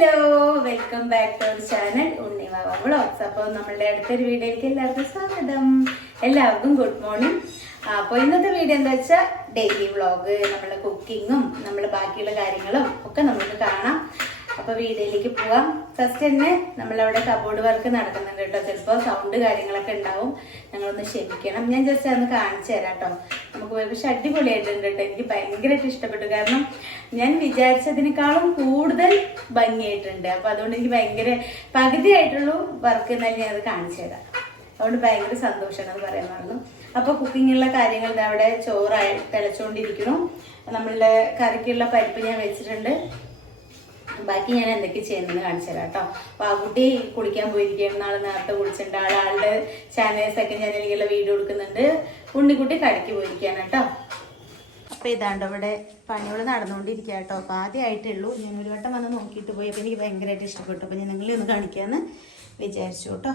Hello, welcome back to our channel Unnimava vlogs. അപ്പോൾ നമ്മളുടെ അടുത്തൊരു വീഡിയോയിലേക്ക് എല്ലാവർക്കും സ്വാഗതം. എല്ലാവർക്കും ഗുഡ് മോർണിംഗ്. അപ്പോൾ ഇന്നത്തെ വീഡിയോ എന്താ വെച്ചാൽ ഡെയിലി വ്ളോഗ്, നമ്മുടെ കുക്കിങ്ങും നമ്മൾ ബാക്കിയുള്ള കാര്യങ്ങളും ഒക്കെ നമുക്ക് കാണാം. അപ്പോൾ വീഡിയോയിലേക്ക് പോവാം. ഫസ്റ്റ് തന്നെ നമ്മളവിടെ കബോർഡ് വർക്ക് നടക്കുന്നുണ്ട് കേട്ടോ. ചിലപ്പോൾ സൗണ്ട് കാര്യങ്ങളൊക്കെ ഉണ്ടാവും, ഞങ്ങളൊന്ന് ക്ഷമിക്കണം. ഞാൻ ജസ്റ്റ് അതൊന്ന് കാണിച്ചു തരാം കേട്ടോ. നമുക്ക് പോയി പക്ഷെ അടിപൊളിയായിട്ടുണ്ട് കേട്ടോ. എനിക്ക് ഭയങ്കരമായിട്ട് ഇഷ്ടപ്പെട്ടു. കാരണം ഞാൻ വിചാരിച്ചതിനേക്കാളും കൂടുതൽ ഭംഗിയായിട്ടുണ്ട്. അപ്പോൾ അതുകൊണ്ട് എനിക്ക് ഭയങ്കര പകുതിയായിട്ടുള്ളൂ വർക്ക് എന്നാലും ഞാൻ അത് കാണിച്ചു തരാം. അതുകൊണ്ട് ഭയങ്കര സന്തോഷമാണ് അത് പറയാൻ പറഞ്ഞു. അപ്പോൾ കുക്കിങ്ങുള്ള കാര്യങ്ങൾ അവിടെ ചോറായി തിളച്ചുകൊണ്ടിരിക്കുന്നു. നമ്മളുടെ കറിക്കുള്ള പരിപ്പ് ഞാൻ വെച്ചിട്ടുണ്ട്. ബാക്കി ഞാൻ എന്തൊക്കെ ചെയ്യുന്നതെന്ന് കാണിച്ചു തരാം കേട്ടോ. വാക്കുട്ടി കുളിക്കാൻ പോയിരിക്കുകയാണ്. നാളെ നേരത്തെ കുളിച്ചിട്ടുണ്ട്. ആളുടെ ചാനൽ സെക്കൻഡ് ചാനലിലേക്കുള്ള വീഡിയോ കൊടുക്കുന്നുണ്ട്. ഉണ്ണിക്കുട്ടി കടയ്ക്ക് പോയിരിക്കുകയാണ് കേട്ടോ. അപ്പോൾ ഇതാണ്ട് ഇവിടെ പണികൾ നടന്നുകൊണ്ടിരിക്കുക കേട്ടോ. അപ്പോൾ ആദ്യമായിട്ടേ ഉള്ളൂ. ഞാൻ ഒരു വട്ടം വന്ന് നോക്കിയിട്ട് പോയി. അപ്പോൾ എനിക്ക് ഭയങ്കരമായിട്ട് ഇഷ്ടപ്പെട്ടു. അപ്പോൾ ഞാൻ നിങ്ങളെ ഒന്ന് കാണിക്കാമെന്ന് വിചാരിച്ചു കേട്ടോ.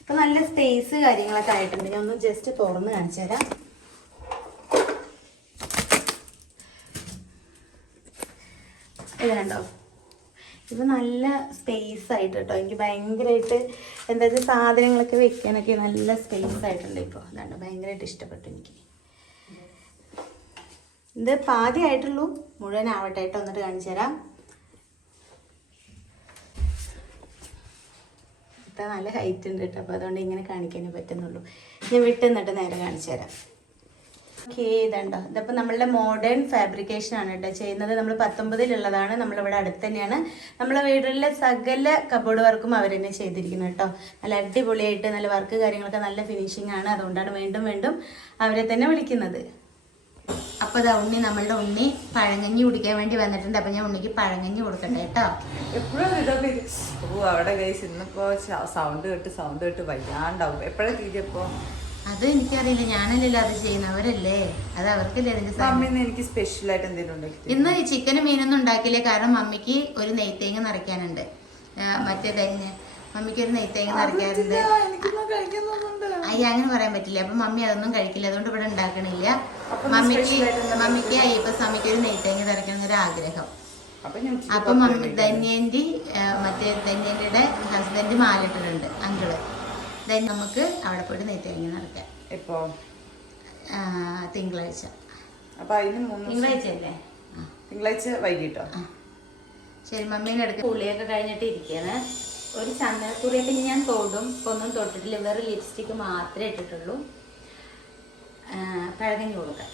അപ്പോൾ നല്ല സ്പേസ് കാര്യങ്ങളൊക്കെ ആയിട്ടുണ്ട്. ഞാൻ ഒന്ന് ജസ്റ്റ് തുറന്ന് കാണിച്ചു തരാം. ഇതുണ്ടോ, ഇത് നല്ല സ്പേസ് ആയിട്ട് കേട്ടോ. എനിക്ക് ഭയങ്കരമായിട്ട് എന്താ വെച്ചാൽ സാധനങ്ങളൊക്കെ വെക്കാനൊക്കെ നല്ല സ്പേസ് ആയിട്ടുണ്ട്. ഇപ്പോൾ അതാണ്ട് ഭയങ്കരമായിട്ട് ഇഷ്ടപ്പെട്ടു എനിക്ക്. ഇത് പാതിയായിട്ടുള്ളൂ, മുഴുവൻ ആവട്ടെ കേട്ടോ. എന്നിട്ട് കാണിച്ചു തരാം. ഇത്ര നല്ല ഹൈറ്റ് ഉണ്ട് കേട്ടോ. അപ്പോൾ അതുകൊണ്ട് ഇങ്ങനെ കാണിക്കാനേ പറ്റുന്നുള്ളൂ. ഞാൻ വിട്ടുന്നിട്ട് നേരെ കാണിച്ചു തരാം. ഓക്കെ, ഇതുണ്ടോ, ഇതിപ്പോൾ നമ്മളുടെ മോഡേൺ ഫാബ്രിക്കേഷൻ ആണ് കേട്ടോ ചെയ്യുന്നത്. നമ്മൾ 19-ലുള്ളതാണ്. നമ്മളിവിടെ അടുത്ത് തന്നെയാണ്. നമ്മളെ വീടുകളിലെ സകല കബോർഡ് വർക്കും അവർ തന്നെ ചെയ്തിരിക്കുന്നത് കേട്ടോ. നല്ല അടിപൊളിയായിട്ട് നല്ല വർക്ക് കാര്യങ്ങളൊക്കെ നല്ല ഫിനിഷിംഗ് ആണ്. അതുകൊണ്ടാണ് വീണ്ടും വീണ്ടും അവരെ തന്നെ വിളിക്കുന്നത്. അപ്പോൾ ഇതാ നമ്മളുടെ ഉണ്ണി പഴങ്കഞ്ഞി കുടിക്കാൻ വേണ്ടി വന്നിട്ടുണ്ട്. അപ്പോൾ ഞാൻ ഉണ്ണിക്ക് പഴങ്കഞ്ഞി കൊടുക്കട്ടെ കേട്ടോ. എപ്പോഴും ഇതൊക്കെ അവിടെ കഴിച്ച് ഇന്നിപ്പോ സൗണ്ട് കേട്ട് വയ്യാണ്ടാവും. എപ്പോഴാ തീയപ്പോ അത് എനിക്കറിയില്ല, ഞാനല്ലല്ലോ അത് ചെയ്യുന്നവരല്ലേ, അത് അവർക്കല്ലേ അതിന്റെ. എനിക്ക് സ്പെഷ്യൽ ആയിട്ട് എന്തെങ്കിലും ഇന്ന് ചിക്കനും മീനൊന്നും ഉണ്ടാക്കില്ലേ. കാരണം മമ്മിക്ക് ഒരു നെയ്ത്തേങ്ങ നിറയ്ക്കാനുണ്ട്. മറ്റേ തന്നെ മമ്മിക്ക് ഒരു നെയ്ത്തേങ്ങ നിറയ്ക്കാറുണ്ട്. അയ്യ, അങ്ങനെ പറയാൻ പറ്റില്ല. അപ്പൊ മമ്മി അതൊന്നും കഴിക്കില്ല. അതുകൊണ്ട് ഇവിടെ ഉണ്ടാക്കണില്ല. മമ്മിക്ക് അയ്യപ്പ സ്വാമിക്ക് ഒരു നെയ്ത്തേങ്ങ നിറയ്ക്കണം എന്നൊരു ആഗ്രഹം. അപ്പൊ ധന്യന്റെ ധന്യന്റെ ഹസ്ബൻഡ് മാലിട്ടിട്ടുണ്ട് അങ്കിള്. നമുക്ക് അവിടെ പോയിട്ട് നെയ്ത്തേങ്ങ നിറയ്ക്കാം. ഇപ്പോ തിങ്കളാഴ്ച. അപ്പൊ തിങ്കളാഴ്ച അല്ലേ? തിങ്കളാഴ്ച വൈകിട്ടോ? ശരി. മമ്മീൻ്റെ അടുത്ത് പുളിയൊക്കെ കഴിഞ്ഞിട്ട് ഇരിക്കുകയാണ്. ഒരു ചന്ദനക്കുറിയൊക്കെ ഞാൻ തൊടും. ഇപ്പൊ ഒന്നും തൊട്ടിട്ടില്ല. വേറെ ലിപ്സ്റ്റിക്ക് മാത്രമേ ഇട്ടിട്ടുള്ളൂ. പഴകഞ്ഞി കൊടുക്കാം.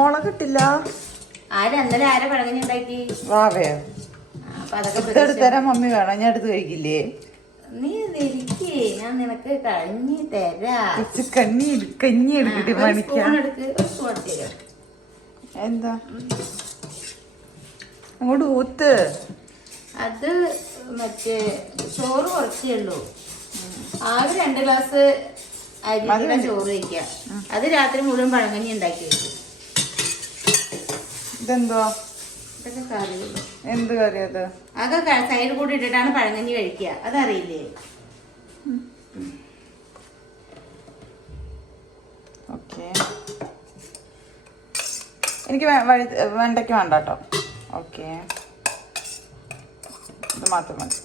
മുളകിട്ടില്ല. അന്നേരം ആരെ പഴകഞ്ഞി ഉണ്ടാക്കി? മമ്മി വേണം, ഞാൻ എടുത്ത് കഴിക്കില്ലേ? നീ ഇരിക്കേ, ഞാൻ നിനക്ക് കഞ്ഞി തരാം. കഞ്ഞി എടുത്തിട്ട് എന്താ അങ്ങോട്ട് ഊത്ത്. അത് മറ്റേ ചോറ് കുറച്ചേ ഉള്ളൂ. ആകെ 2 ഗ്ലാസ് അരി ചോറ് വയ്ക്കുക. അത് രാത്രി മുഴുവൻ പഴങ്കഞ്ഞി ഉണ്ടാക്കി വെക്കും. ഇതെന്തുവാ? ഇതൊക്കെ കറിയുള്ളൂ. എന്ത് കറി അത്? അതൊക്കെ സൈഡ് കൂടി ഇട്ടിട്ടാണ് പഴങ്കഞ്ഞി കഴിക്കുക. അതറിയില്ലേ? ഓക്കെ, എനിക്ക് വെണ്ടയ്ക്ക് വേണ്ട കേട്ടോ. ഓക്കെ, ഇത് മാത്രം മതി.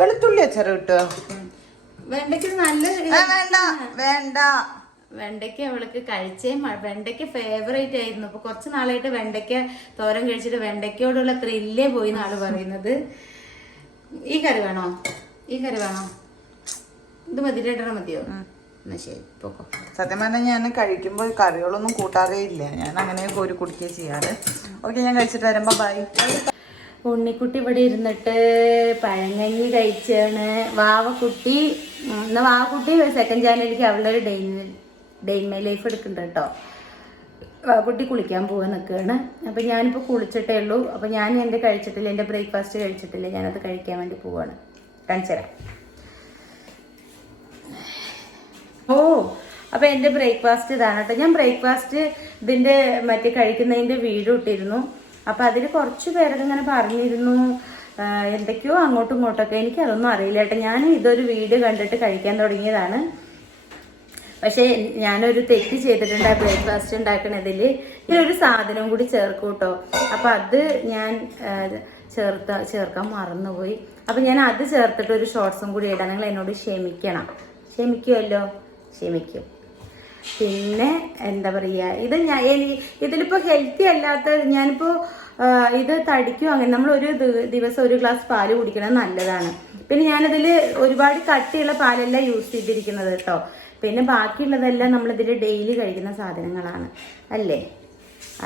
വെളുത്തുള്ളി അച്ചാർ കിട്ടുക? വെണ്ടയ്ക്ക് നല്ല വേണ്ട. വെണ്ടയ്ക്ക അവൾക്ക് കഴിച്ചേ. വെണ്ടയ്ക്ക ഫേവറേറ്റ് ആയിരുന്നു. അപ്പൊ കുറച്ച് നാളായിട്ട് വെണ്ടയ്ക്ക തോരൻ കഴിച്ചിട്ട് വെണ്ടയ്ക്കയോടുള്ള ത്രില്ലേ പോയി എന്നാണ് പറയുന്നത്. ഈ കറി വേണോ? ഇത് മതിരേട്ടണ മതിയോ? എന്നാ ശരി, പോക്കോ. സത്യം പറഞ്ഞാൽ ഞാൻ കഴിക്കുമ്പോൾ കറികളൊന്നും കൂട്ടാറേ ഇല്ല. ഞാൻ അങ്ങനെ കോരി കുടിക്കുകയും ചെയ്യാറ്. ഓക്കെ, ഞാൻ കഴിച്ചിട്ട് വരുമ്പോ ബൈ. ഉണ്ണിക്കുട്ടി ഇവിടെ ഇരുന്നിട്ട് പഴങ്കഞ്ഞി കഴിച്ചാണ്. വാവക്കുട്ടി സെക്കൻഡ് ചാനലിലേക്ക് അവളുടെ ഒരു ഡേ ഇൻ മൈ ലൈഫ് എടുക്കുന്നുണ്ട് കേട്ടോ. വാവക്കുട്ടി കുളിക്കാൻ പോകാൻ നിൽക്കുകയാണ്. അപ്പം ഞാനിപ്പോൾ കുളിച്ചിട്ടേ ഉള്ളൂ. അപ്പം ഞാൻ എൻ്റെ കഴിച്ചിട്ടില്ല, എൻ്റെ ബ്രേക്ക്ഫാസ്റ്റ് കഴിച്ചിട്ടില്ല. ഞാനത് കഴിക്കാൻ വേണ്ടി പോവാണ്. കാണിച്ചു തരാം. അപ്പം എൻ്റെ ബ്രേക്ക്ഫാസ്റ്റ് ഇതാണ് കേട്ടോ. ഞാൻ ബ്രേക്ക്ഫാസ്റ്റ് ഇതിൻ്റെ കഴിക്കുന്നതിൻ്റെ വീഡിയോ ഇട്ടിരുന്നു. അപ്പം അതിൽ കുറച്ച് പേരൊക്കെ ഇങ്ങനെ പറഞ്ഞിരുന്നു എന്തൊക്കെയോ അങ്ങോട്ടും ഇങ്ങോട്ടൊക്കെ. എനിക്കതൊന്നും അറിയില്ല കേട്ടോ. ഞാൻ ഇതൊരു വീഡിയോ കണ്ടിട്ട് കഴിക്കാൻ തുടങ്ങിയതാണ്. പക്ഷെ ഞാനൊരു തെറ്റ് ചെയ്തിട്ടുണ്ട് ബ്രേക്ക്ഫാസ്റ്റ് ഉണ്ടാക്കണതിൽ. ഇതിലൊരു സാധനവും കൂടി ചേർക്കും കേട്ടോ. അപ്പൊ അത് ഞാൻ ചേർക്കാൻ മറന്നുപോയി. അപ്പൊ ഞാൻ അത് ചേർത്തിട്ട് ഒരു ഷോർട്സും കൂടി ഇടാം. നിങ്ങൾ എന്നോട് ക്ഷമിക്കണം. ക്ഷമിക്കുമല്ലോ? ക്ഷമിക്കും. പിന്നെ എന്താ പറയുക, ഇത് ഇതിലിപ്പോ ഹെൽത്തി അല്ലാത്ത, ഞാനിപ്പോ ഇത് തടിക്കും അങ്ങനെ. നമ്മൾ ഒരു ദിവസം ഒരു ഗ്ലാസ് പാല് കുടിക്കണത് നല്ലതാണ്. പിന്നെ ഞാനിതിൽ ഒരുപാട് കട്ടിയുള്ള പാലല്ല യൂസ് ചെയ്തിരിക്കുന്നത് കേട്ടോ. പിന്നെ ബാക്കിയുള്ളതെല്ലാം നമ്മളിതിൽ ഡെയിലി കഴിക്കുന്ന സാധനങ്ങളാണ് അല്ലേ?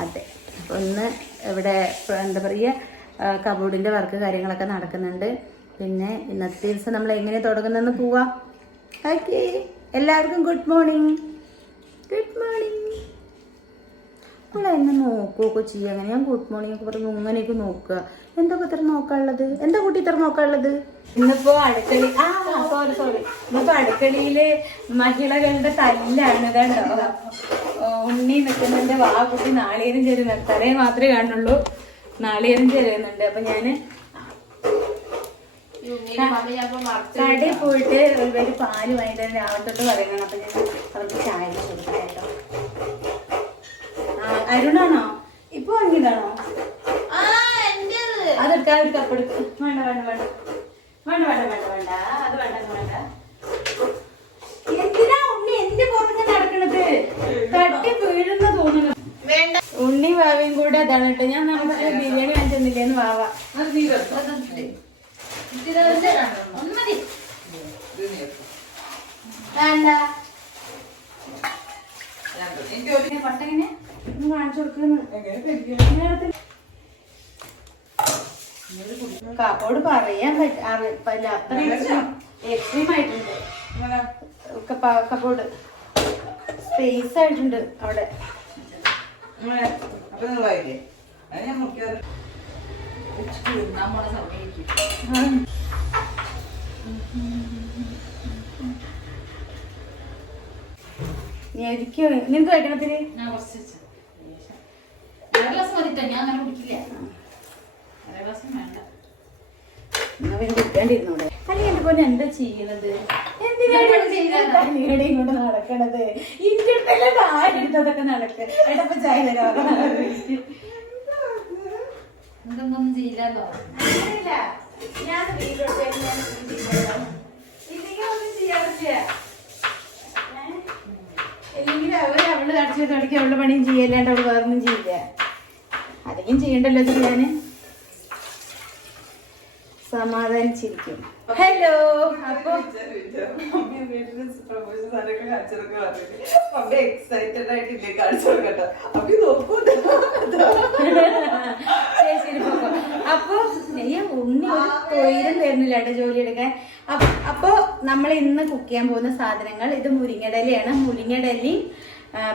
അതെ. അപ്പോൾ ഇന്ന് ഇവിടെ എന്താ പറയുക, കബോർഡിൻ്റെ വർക്ക് കാര്യങ്ങളൊക്കെ നടക്കുന്നുണ്ട്. പിന്നെ ഇന്നത്തെ ദിവസം നമ്മൾ എങ്ങനെ തുടങ്ങുന്നെന്ന് പോവാം. ഓക്കെ, എല്ലാവർക്കും ഗുഡ് മോർണിംഗ്. Good morning. ഇവിടെ എന്നെ നോക്കുകയൊക്കെ ചെയ്യുക. അങ്ങനെ ഞാൻ ഗുഡ് മോർണിംഗ് ഒക്കെ പറഞ്ഞു ഇങ്ങനെയൊക്കെ നോക്കുക. എന്തൊക്കെ ഇത്ര നോക്കാനുള്ളത്? എന്താ കുട്ടി ഇത്ര നോക്കാനുള്ളത്? ഇന്നിപ്പോ ഇന്നിപ്പോ അടുക്കളയില് മഹിളകളുടെ തല്ലാണ് കേട്ടോ. ഉണ്ണി നിൽക്കുന്നുണ്ട്. വാ കുട്ടി നാളികേരം ചെരുന്നുണ്ട്. തലേ മാത്രമേ കാണുള്ളൂ. നാളികേരം ചെരുന്നുണ്ട്. അപ്പൊ ഞാന് കടയിൽ പോയിട്ട് ഒരു പാല് വാങ്ങിട്ട് രാവിലത്തോട്ട് പറയുകയാണ്. അപ്പൊ ഞാൻ അവർക്ക് ചായ കൊടുക്കാം കേട്ടോ. അരുണാണോ ഇപ്പൊ വാങ്ങിയതാണോ? അതെടുക്കാൻ ഒരു കപ്പ് എടുക്കും. വേണ്ട വേണ്ട വേണ്ട വേണ്ട വേണ്ട വേണ്ട വേണ്ട അത് വേണ്ട വേണ്ട. എന്തിനാ ഉണ്ണി എന്റെ പുറത്ത് നടക്കണത്? തട്ടി വീഴുന്ന തോന്നുന്നു. ഉണ്ണി വാവയും കൂടെ അതാണ് കേട്ടോ. ഞാൻ നമുക്ക് ബിരിയാണി വാങ്ങിച്ചെന്നില്ലേന്ന് വാവ വേണ്ട പട്ടെങ്ങനെ കാണിച്ചു കൊടുക്കുന്നു. കാപ്പോട് പറയാൻ പറ്റില്ല. അത്ര എക്സ്ട്രീം ആയിട്ടുണ്ട്. കപ്പോട് സ്പേസ് ആയിട്ടുണ്ട് അവിടെ. നിനക്ക് കഴിക്കണത്തില് കുടിക്കാണ്ടിരുന്നൂടെ? അല്ലെങ്കിൽ എന്റെ പോലെ എന്താ ചെയ്യുന്നത്? എന്തിനാണ് ഇങ്ങോട്ട് നടക്കണത്? ഇന്ത്യയിലെ ആരെടുത്തതൊക്കെ നടക്ക്. എടപ്പ ചായ തരാം. എന്തൊന്നും ചെയ്യില്ലല്ലോ. ഞാൻ അല്ലെങ്കിൽ അവള് അടിച്ചു തുടക്കി അവളുടെ പണിയും ചെയ്യല്ലാണ്ട് അവള് വേറൊന്നും ചെയ്യില്ല. അധികം ചെയ്യണ്ടല്ലോ ഞാന്. സമാധാനിച്ചിരിക്കും. ഹലോ. അപ്പൊ അപ്പൊ ഉണ്ണി ഒരു തൊയിലും തരുന്നില്ല കേട്ടോ ജോലി എടുക്കാൻ. അപ്പൊ നമ്മൾ ഇന്ന് കുക്ക് ചെയ്യാൻ പോകുന്ന സാധനങ്ങൾ, ഇത് മുരിങ്ങടലയാണ്. മുരിങ്ങടലയും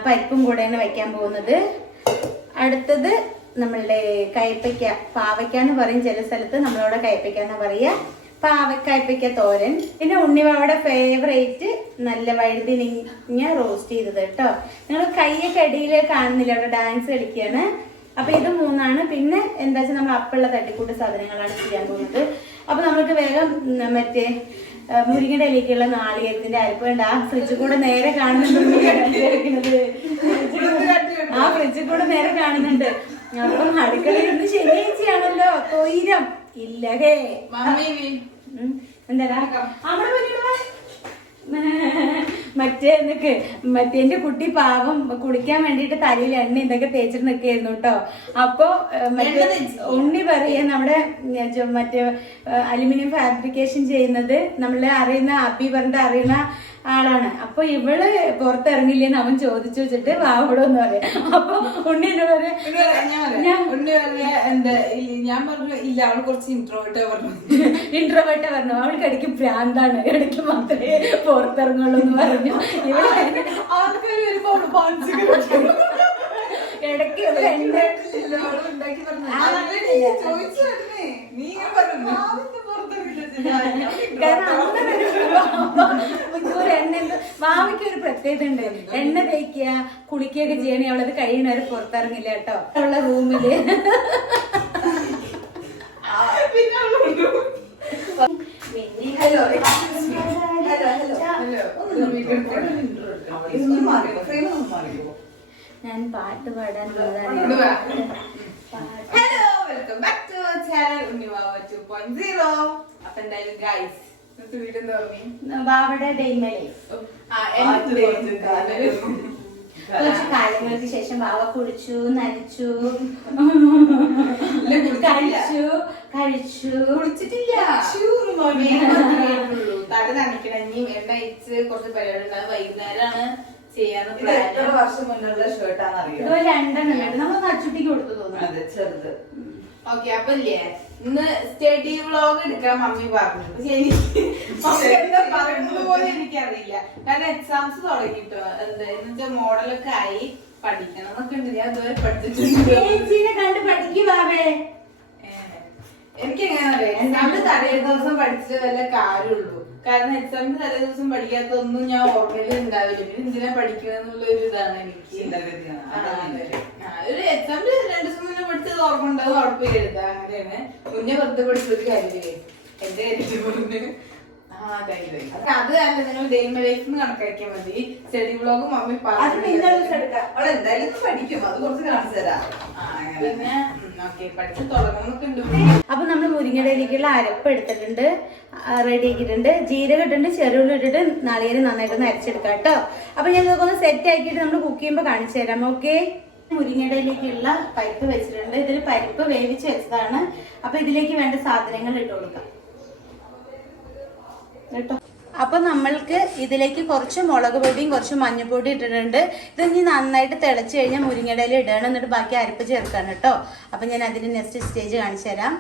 പരിപ്പും കൂടെയാണ് വെക്കാൻ പോകുന്നത്. അടുത്തത് നമ്മളുടെ കയ്പയ്ക്ക, പാവയ്ക്കാന്ന് പറയും ചില സ്ഥലത്ത്, നമ്മളവിടെ കയ്പയ്ക്കാന്ന് പറയാ. കയ്പയ്ക്ക തോരൻ. പിന്നെ ഉണ്ണിവാവയുടെ ഫേവറേറ്റ് നല്ല വഴുതിനിങ്ങ റോസ്റ്റ് ചെയ്തത് കേട്ടോ. നിങ്ങൾ കയ്യൊക്കെ അടിയിൽ കാണുന്നില്ല, അവിടെ ഡാൻസ് കളിക്കുകയാണ്. അപ്പൊ ഇത് 3 പിന്നെ എന്താ വെച്ചാൽ നമ്മൾ അപ്പുള്ള തട്ടിക്കൂട്ട് സാധനങ്ങളാണ് ചെയ്യാൻ പോകുന്നത്. അപ്പൊ നമ്മൾക്ക് വേഗം മറ്റേ മുരിങ്ങയുടെ ഇലയ്ക്കുള്ള നാളികേരത്തിന്റെ അരപ്പ് വേണ്ട. ആ ഫ്രിഡ്ജിൽ കൂടെ നേരെ കാണുന്നുണ്ട്. ആ ഫ്രിഡ്ജിൽ കൂടെ നേരെ കാണുന്നുണ്ട്. അപ്പം അടുക്കളയിൽ ഇന്ന് ശനിയാഴ്ചയാണല്ലോ. തൊയിരം ഇല്ലകേ എന്താ മറ്റേ എന്റെ കുട്ടി പാവം കുളിക്കാൻ വേണ്ടിട്ട് തലയിൽ എണ്ണ എന്തൊക്കെ തേച്ചിട്ട് നിൽക്കായിരുന്നു കേട്ടോ. അപ്പൊ മറ്റേ ഉണ്ണി പറയാ, നമ്മുടെ മറ്റേ അലുമിനിയം ഫാബ്രിക്കേഷൻ ചെയ്യുന്നത് നമ്മളെ അറിയുന്ന അബി പറഞ്ഞിട്ട് അറിയുന്ന ആളാണ്. അപ്പൊ ഇവള് പുറത്തിറങ്ങില്ലെന്ന് അവൻ ചോദിച്ചു വെച്ചിട്ട് വാവിടോന്ന് പറയാം. അപ്പൊ ഉണ്ണി എന്നോട് പറയാ, ഞാൻ പറഞ്ഞു ഇല്ല, അവള് കുറച്ച് ഇൻട്രോവേർട്ടാ പറഞ്ഞു. അവൾക്ക് ഇടയ്ക്ക് ഭ്രാന്താണ്, ഇടയ്ക്ക് മാത്രമേ പുറത്തിറങ്ങുള്ളൂ എന്ന് പറഞ്ഞു. ഇവിടെ ഇടയ്ക്ക് മാമിക്ക് ഒരു പ്രത്യേകത ഉണ്ട്. എണ്ണ തേക്കുക, കുളിക്കുകയൊക്കെ ചെയ്യണേ അവളത് കഴിയുന്നവരെ പുറത്തിറങ്ങില്ല കേട്ടോ. ഉള്ള റൂമില് ഞാൻ പാട്ട് പാടാൻ hello welcome back to our channel Unnivava 2.0. അപ്പൊ എന്തായാലും ഗൈസ് വീട്ടിൽ ബാബയുടെ ഡെയ്മലേ കുറച്ച് കാലങ്ങൾക്ക് ശേഷം ബാബ കുളിച്ചു, നനച്ചു, കഴിച്ചു കുളിച്ചിട്ടില്ല. തല നനയ്ക്കണം. ഇനി എണ്ണ അയച്ച് കുറച്ച് പരിപാടി ഉണ്ടാകും. വൈകുന്നേരമാണ് ചെയ്യാന്ന്. എത്ര വർഷം മുന്നുള്ള ഷർട്ടാന്ന് അറിയാം. 2 നമ്മൾ നച്ചുട്ടിക്ക് കൊടുത്തു തോന്നുന്നു. അതെ, ചെറുത്. ഓക്കെ, അപ്പൊ ഇല്ലേ ഇന്ന് സ്റ്റഡി വ്ളോഗ് എടുക്കാൻ മമ്മി പറഞ്ഞു. ശരി, എന്താ പറയുന്നത് പോലെ എനിക്കറിയില്ല. കാരണം എക്സാംസ് തുടങ്ങിട്ടോ. എന്താ മോഡലൊക്കെ ആയി പഠിക്കണം എന്നൊക്കെ ഉണ്ട്. ഞാൻ ഇതുവരെ പഠിച്ചിട്ടുണ്ട്. കണ്ട് പഠിക്കും ബാബേ. എനിക്ക് എങ്ങനെയാ അറിയാം, എക്സാമിന് തലേ ദിവസം പഠിച്ചത് വല്ല കാര്യമുള്ളൂ. കാരണം എക്സാമിന് തലേ ദിവസം പഠിക്കാത്തൊന്നും ഞാൻ ഓർമ്മയിൽ ഉണ്ടാവില്ല. പിന്നെ എന്തിനാ പഠിക്കണെന്നുള്ള ഒരു ഇതാണ് എനിക്ക്. ഒരു എക്സാമിന് 2 ദിവസം മുന്നേ പഠിച്ചത് ഓർമ്മ ഉണ്ടാവും. അവിടെ പോയി എഴുതാം. അങ്ങനെയാണ്. മുന്നേ വെറുതെ പഠിച്ചൊരു കാര്യമില്ലേ എന്റെ കാര്യത്തിൽ. അത് അല്ല, നിങ്ങൾ ഡെയിമ ലൈഫ് കണക്കാക്കിയാൽ മതി. സ്റ്റഡി വ്ളോഗ് മമ്മി പറഞ്ഞു എന്തായാലും പഠിക്കും. അത് കുറച്ച് കാണിച്ചു തരാം. പിന്നെ പഠിച്ച് തുടങ്ങുന്നൊക്കെ ഉണ്ട്. അപ്പൊ നമ്മൾ മുരിങ്ങയിലേക്കുള്ള അരപ്പ് എടുത്തിട്ടുണ്ട്, റെഡി ആക്കിയിട്ടുണ്ട്. ജീരകം ഇട്ടിട്ടുണ്ട്, ചെറുള്ളി ഇട്ടിട്ട് നാളികേരം നന്നായിട്ടൊന്ന് അരച്ചെടുക്കാം കേട്ടോ. അപ്പൊ ഞാൻ ഇതൊക്കെ ഒന്ന് സെറ്റ് ആക്കിയിട്ട് നമ്മൾ കുക്ക് ചെയ്യുമ്പോൾ കാണിച്ചു തരാം. ഓക്കെ, മുരിങ്ങയിലേക്കുള്ള പരിപ്പ് വെച്ചിട്ടുണ്ട്. ഇതിൽ പരിപ്പ് വേവിച്ച് വെച്ചതാണ്. അപ്പൊ ഇതിലേക്ക് വേണ്ട സാധനങ്ങൾ ഇട്ട് കൊടുക്കാം കേട്ടോ. അപ്പൊ നമ്മൾക്ക് ഇതിലേക്ക് കുറച്ച് മുളക് പൊടിയും കുറച്ച് മഞ്ഞൾപ്പൊടി ഇട്ടിട്ടുണ്ട്. ഇത് ഇനി നന്നായിട്ട് തിളച്ച് കഴിഞ്ഞാൽ മുരിങ്ങയുടെ ഇല ഇടണം. എന്നിട്ട് ബാക്കി അരപ്പ് ചേർക്കാണ് കേട്ടോ. അപ്പൊ ഞാൻ അതിന് നെക്സ്റ്റ് സ്റ്റേജ് കാണിച്ചു തരാം.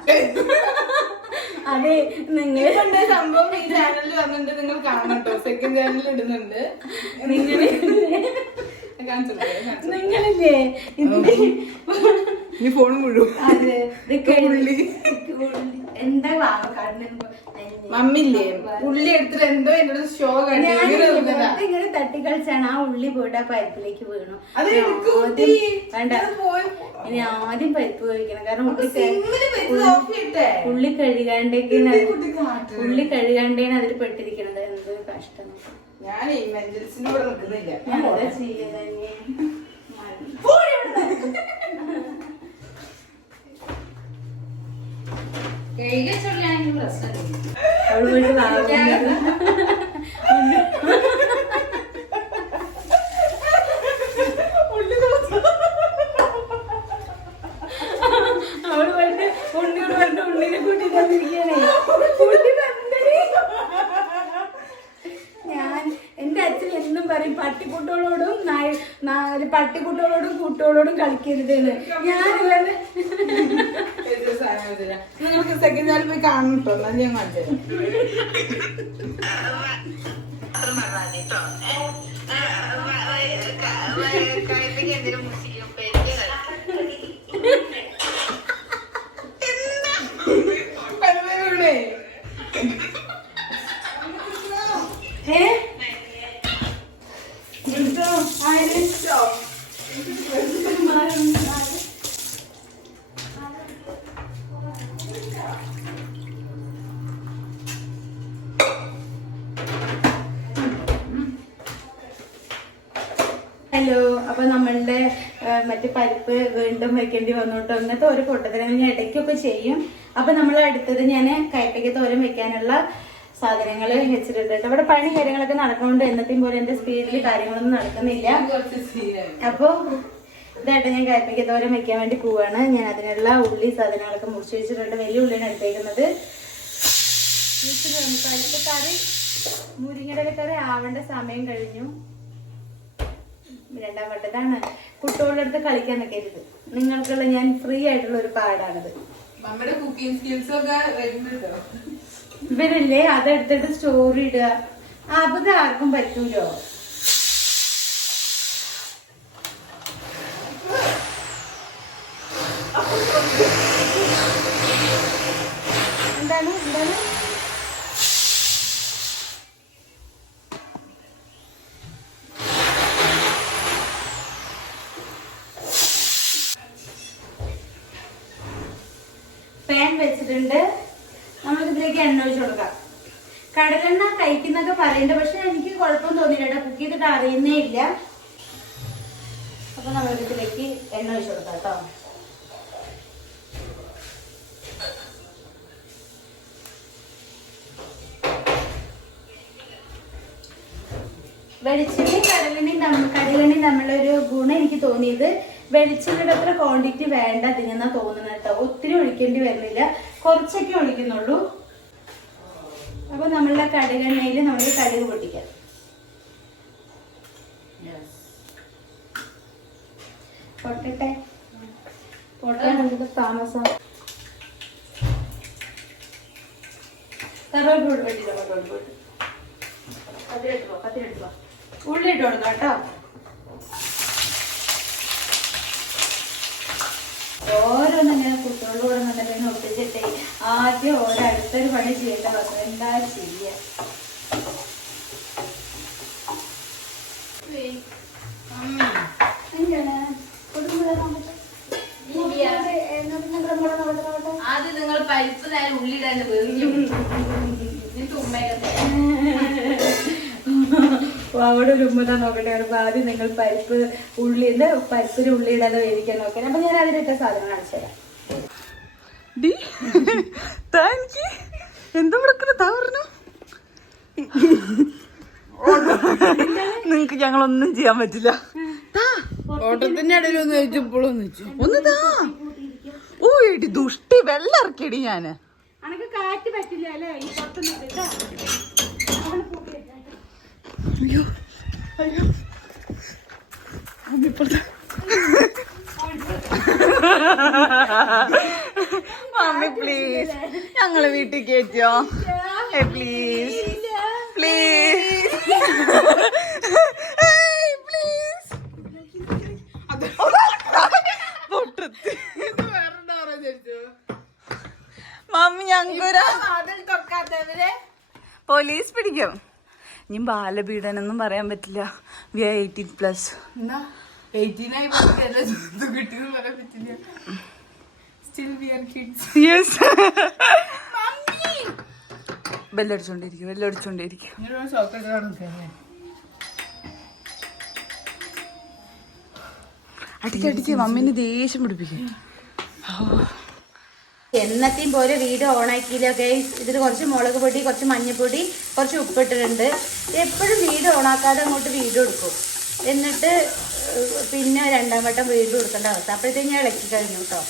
അതെ, നിങ്ങൾ സംഭവം ഈ ചാനലിൽ വന്നിട്ട് നിങ്ങൾ കാണണം കേട്ടോ. സെക്കൻഡ് ചാനലിൽ ഇടുന്നുണ്ട്. നിങ്ങളില്ലേ ഫോൺ മുഴുവൻ അതെ എന്താ മമ്മില്ലേ ഉള്ളി എടുത്തിട്ട് എന്തോ എന്നോട് ഷോ ഇങ്ങനെ തട്ടിക്കളിച്ചാണ് ആ ഉള്ളി പോയിട്ട് ആ പരിപ്പിലേക്ക് വീണു. വേണ്ട, ഇനി ആദ്യം പരിപ്പ് കഴിക്കണം. കാരണം ഉള്ളി കഴുകാണ്ടേന്ന് അതിൽ പെട്ടിരിക്കണത്. എന്തൊരു കഷ്ടം. ഞാൻ മെന്റൽസിനോട് നിൽക്കുന്നില്ല. എന്താ ചെയ്യുന്നത്? അവള് പോയിട്ട് അവള് പോയിട്ട് ഉണ്ണിയോട് പറഞ്ഞ ഉണ്ണിനെ കൂട്ടി തന്നിരിക്കണേ. ഞാൻ എന്റെ അച്ഛൻ എന്നും പറയും പട്ടിക്കുട്ടികളോടും കുട്ടികളോടും കളിക്കരുതെന്ന്. ഞാനില്ലാതെ നിങ്ങൾക്ക് സെക്കൻഡ് ചാനൽ പോയി കാണും കേട്ടോ. എന്നാൽ ഞാൻ കാണിച്ചു ഹലോ. അപ്പൊ നമ്മളുടെ മറ്റേ പരിപ്പ് വീണ്ടും വെക്കേണ്ടി വന്നോട്ടോ. ഇന്നത്തെ ഒരു പൊട്ടത്തിന് ഞാൻ ഇടയ്ക്കൊക്കെ ചെയ്യും. അപ്പൊ നമ്മൾ അടുത്തത് ഞാൻ കയ്പയ്ക്ക് തോരൻ വെക്കാനുള്ള സാധനങ്ങൾ വെച്ചിട്ടുണ്ട്. അവിടെ പണി കാര്യങ്ങളൊക്കെ നടക്കുന്നുണ്ട്. എന്നത്തെയും പോലെ എന്റെ സ്പീഡിൽ കാര്യങ്ങളൊന്നും നടക്കുന്നില്ല. അപ്പൊ ഇതായിട്ട് ഞാൻ കയ്പയ്ക്ക് തോരൻ വെക്കാൻ വേണ്ടി പോവാണ്. ഞാൻ അതിനുള്ള ഉള്ളി സാധനങ്ങളൊക്കെ മുറിച്ച് വെച്ചിട്ടുണ്ട്. വലിയ ഉള്ളിയാണ് എടുത്തേക്കുന്നത്. പരിപ്പ് കറി, മുരിങ്ങയുടെ കറി ആവേണ്ട സമയം കഴിഞ്ഞു. 2ാം വട്ടത്താണ്. കുട്ടികളുടെ അടുത്ത് കളിക്കാൻ നിൽക്കരുത്. നിങ്ങൾക്കുള്ള ഞാൻ ഫ്രീ ആയിട്ടുള്ള ഒരു പാടാണിത്. നമ്മുടെ കുക്കിംഗ് സ്കിൽസ് ഒക്കെ വരുന്നുണ്ടോ? ഇവരില്ലേ അതെടുത്തിട്ട് സ്റ്റോറി ഇടുക. അത് ആർക്കും പറ്റൂലോ. എന്താണ് പാൻ വെച്ചിട്ടുണ്ട്. നമ്മൾക്ക് ഇതിലേക്ക് എണ്ണ ഒഴിച്ചു കൊടുക്കാം. കടലെണ്ണ കഴിക്കുന്നൊക്കെ പറയണ്ട, പക്ഷെ എനിക്ക് കുഴപ്പം തോന്നില്ല കേട്ടോ, കുക്ക് ചെയ്തിട്ട് അറിയുന്നേ ഇല്ല. അപ്പൊ നമ്മളിതിലേക്ക് എണ്ണ ഒഴിച്ചു കൊടുക്കാം കേട്ടോ. വെളിച്ചെണ്ണയും കടലെണ്ണയും തമ്മിലൊരു ഗുണം എനിക്ക് തോന്നിയത്, വെളിച്ചെണ്ണയുടെ അത്ര ക്വാണ്ടിറ്റി വേണ്ട അതിനെന്നാ തോന്നുന്നത് കേട്ടോ. ഒത്തിരി ഒഴിക്കേണ്ടി വരുന്നില്ല, കുറച്ചൊക്കെ ഒഴിക്കുന്നുള്ളൂ. അപ്പൊ നമ്മളുടെ കടുകെണ്ണയിൽ നമ്മൾ കടുക് പൊട്ടിക്കാം. പൊട്ടട്ടെ, പൊട്ടാനുള്ളത് താമസം. കറിവേപ്പില വെട്ടിട്ടോ, കത്തിരിട്ടോ, ഉള്ളി ഇട്ട് കൊടുക്കാം കേട്ടോ. ഓരോന്നും ഇങ്ങനെ കുട്ടികളുടെ കൂടെ നിന്നിട്ട് ഒട്ടിച്ചിട്ടേ ആദ്യം ഓരോ അടുത്തൊരു പണി ചെയ്യേണ്ട വന്നു. എന്താ ചെയ്യ? ആദ്യം നിങ്ങൾ പരിപ്പ് നേരം ഉള്ളിടാൻ അവിടെ ഒരു ഉമ്മ നോക്കട്ടെ. ആദ്യം നിങ്ങൾ പരിപ്പിന് ഉള്ളി ഇടാതെ വേവിക്കാൻ നോക്കാൻ. അപ്പൊ ഞാൻ അതിലിട്ട സാധനം കാണിച്ചു തരാം. എന്താ പറഞ്ഞു? നിങ്ങക്ക് ഞങ്ങളൊന്നും ചെയ്യാൻ പറ്റില്ല. ഓട്ടത്തിന്റെ ഇടയിലൊന്നും ചോദിച്ചപ്പോഴൊന്നും വെച്ചു ഒന്ന് ഓ ഏടി ദുഷ്ടി വെള്ളം ഇറക്കിയടി ഞാന്. അനക്ക് കാറ്റ് പറ്റില്ല അല്ലേ ഈ പുറത്തുനിന്ന്? അയ്യോ അയ്യോ മമ്മി പ്ലീസ് ഞങ്ങള് വീട്ടിൽ കയറ്റോ പ്ലീസ് പ്ലീസ് പ്ലീസ്. മമ്മി ഞങ്ങൾക്കൊരു പോലീസ് പിടിക്കും. ഇനി ബാലപീഡനം പറയാൻ പറ്റില്ല. V R 18+. ബെല്ലടിച്ചോണ്ടിരിക്കും. അടിച്ചടിച്ച് മമ്മീനെ ദേഷ്യം പിടിപ്പിക്കും. എന്നത്തെയും പോലെ വീഡിയോ ഓണാക്കിയില്ല ഗൈസ്. ഇതിൽ കുറച്ച് മുളക് പൊടി, കുറച്ച് മഞ്ഞൾപ്പൊടി, കുറച്ച് ഉപ്പിട്ടിട്ടുണ്ട്. എപ്പോഴും വീഡിയോ ഓണാക്കാതെ അങ്ങോട്ട് വീഡിയോ എടുക്കും, എന്നിട്ട് പിന്നെ രണ്ടാം വട്ടം വീഡിയോ എടുക്കേണ്ട അവസ്ഥ. അപ്പോഴത്തേക്ക് ഞാൻ ഇളക്കി കഴിഞ്ഞു കേട്ടോ.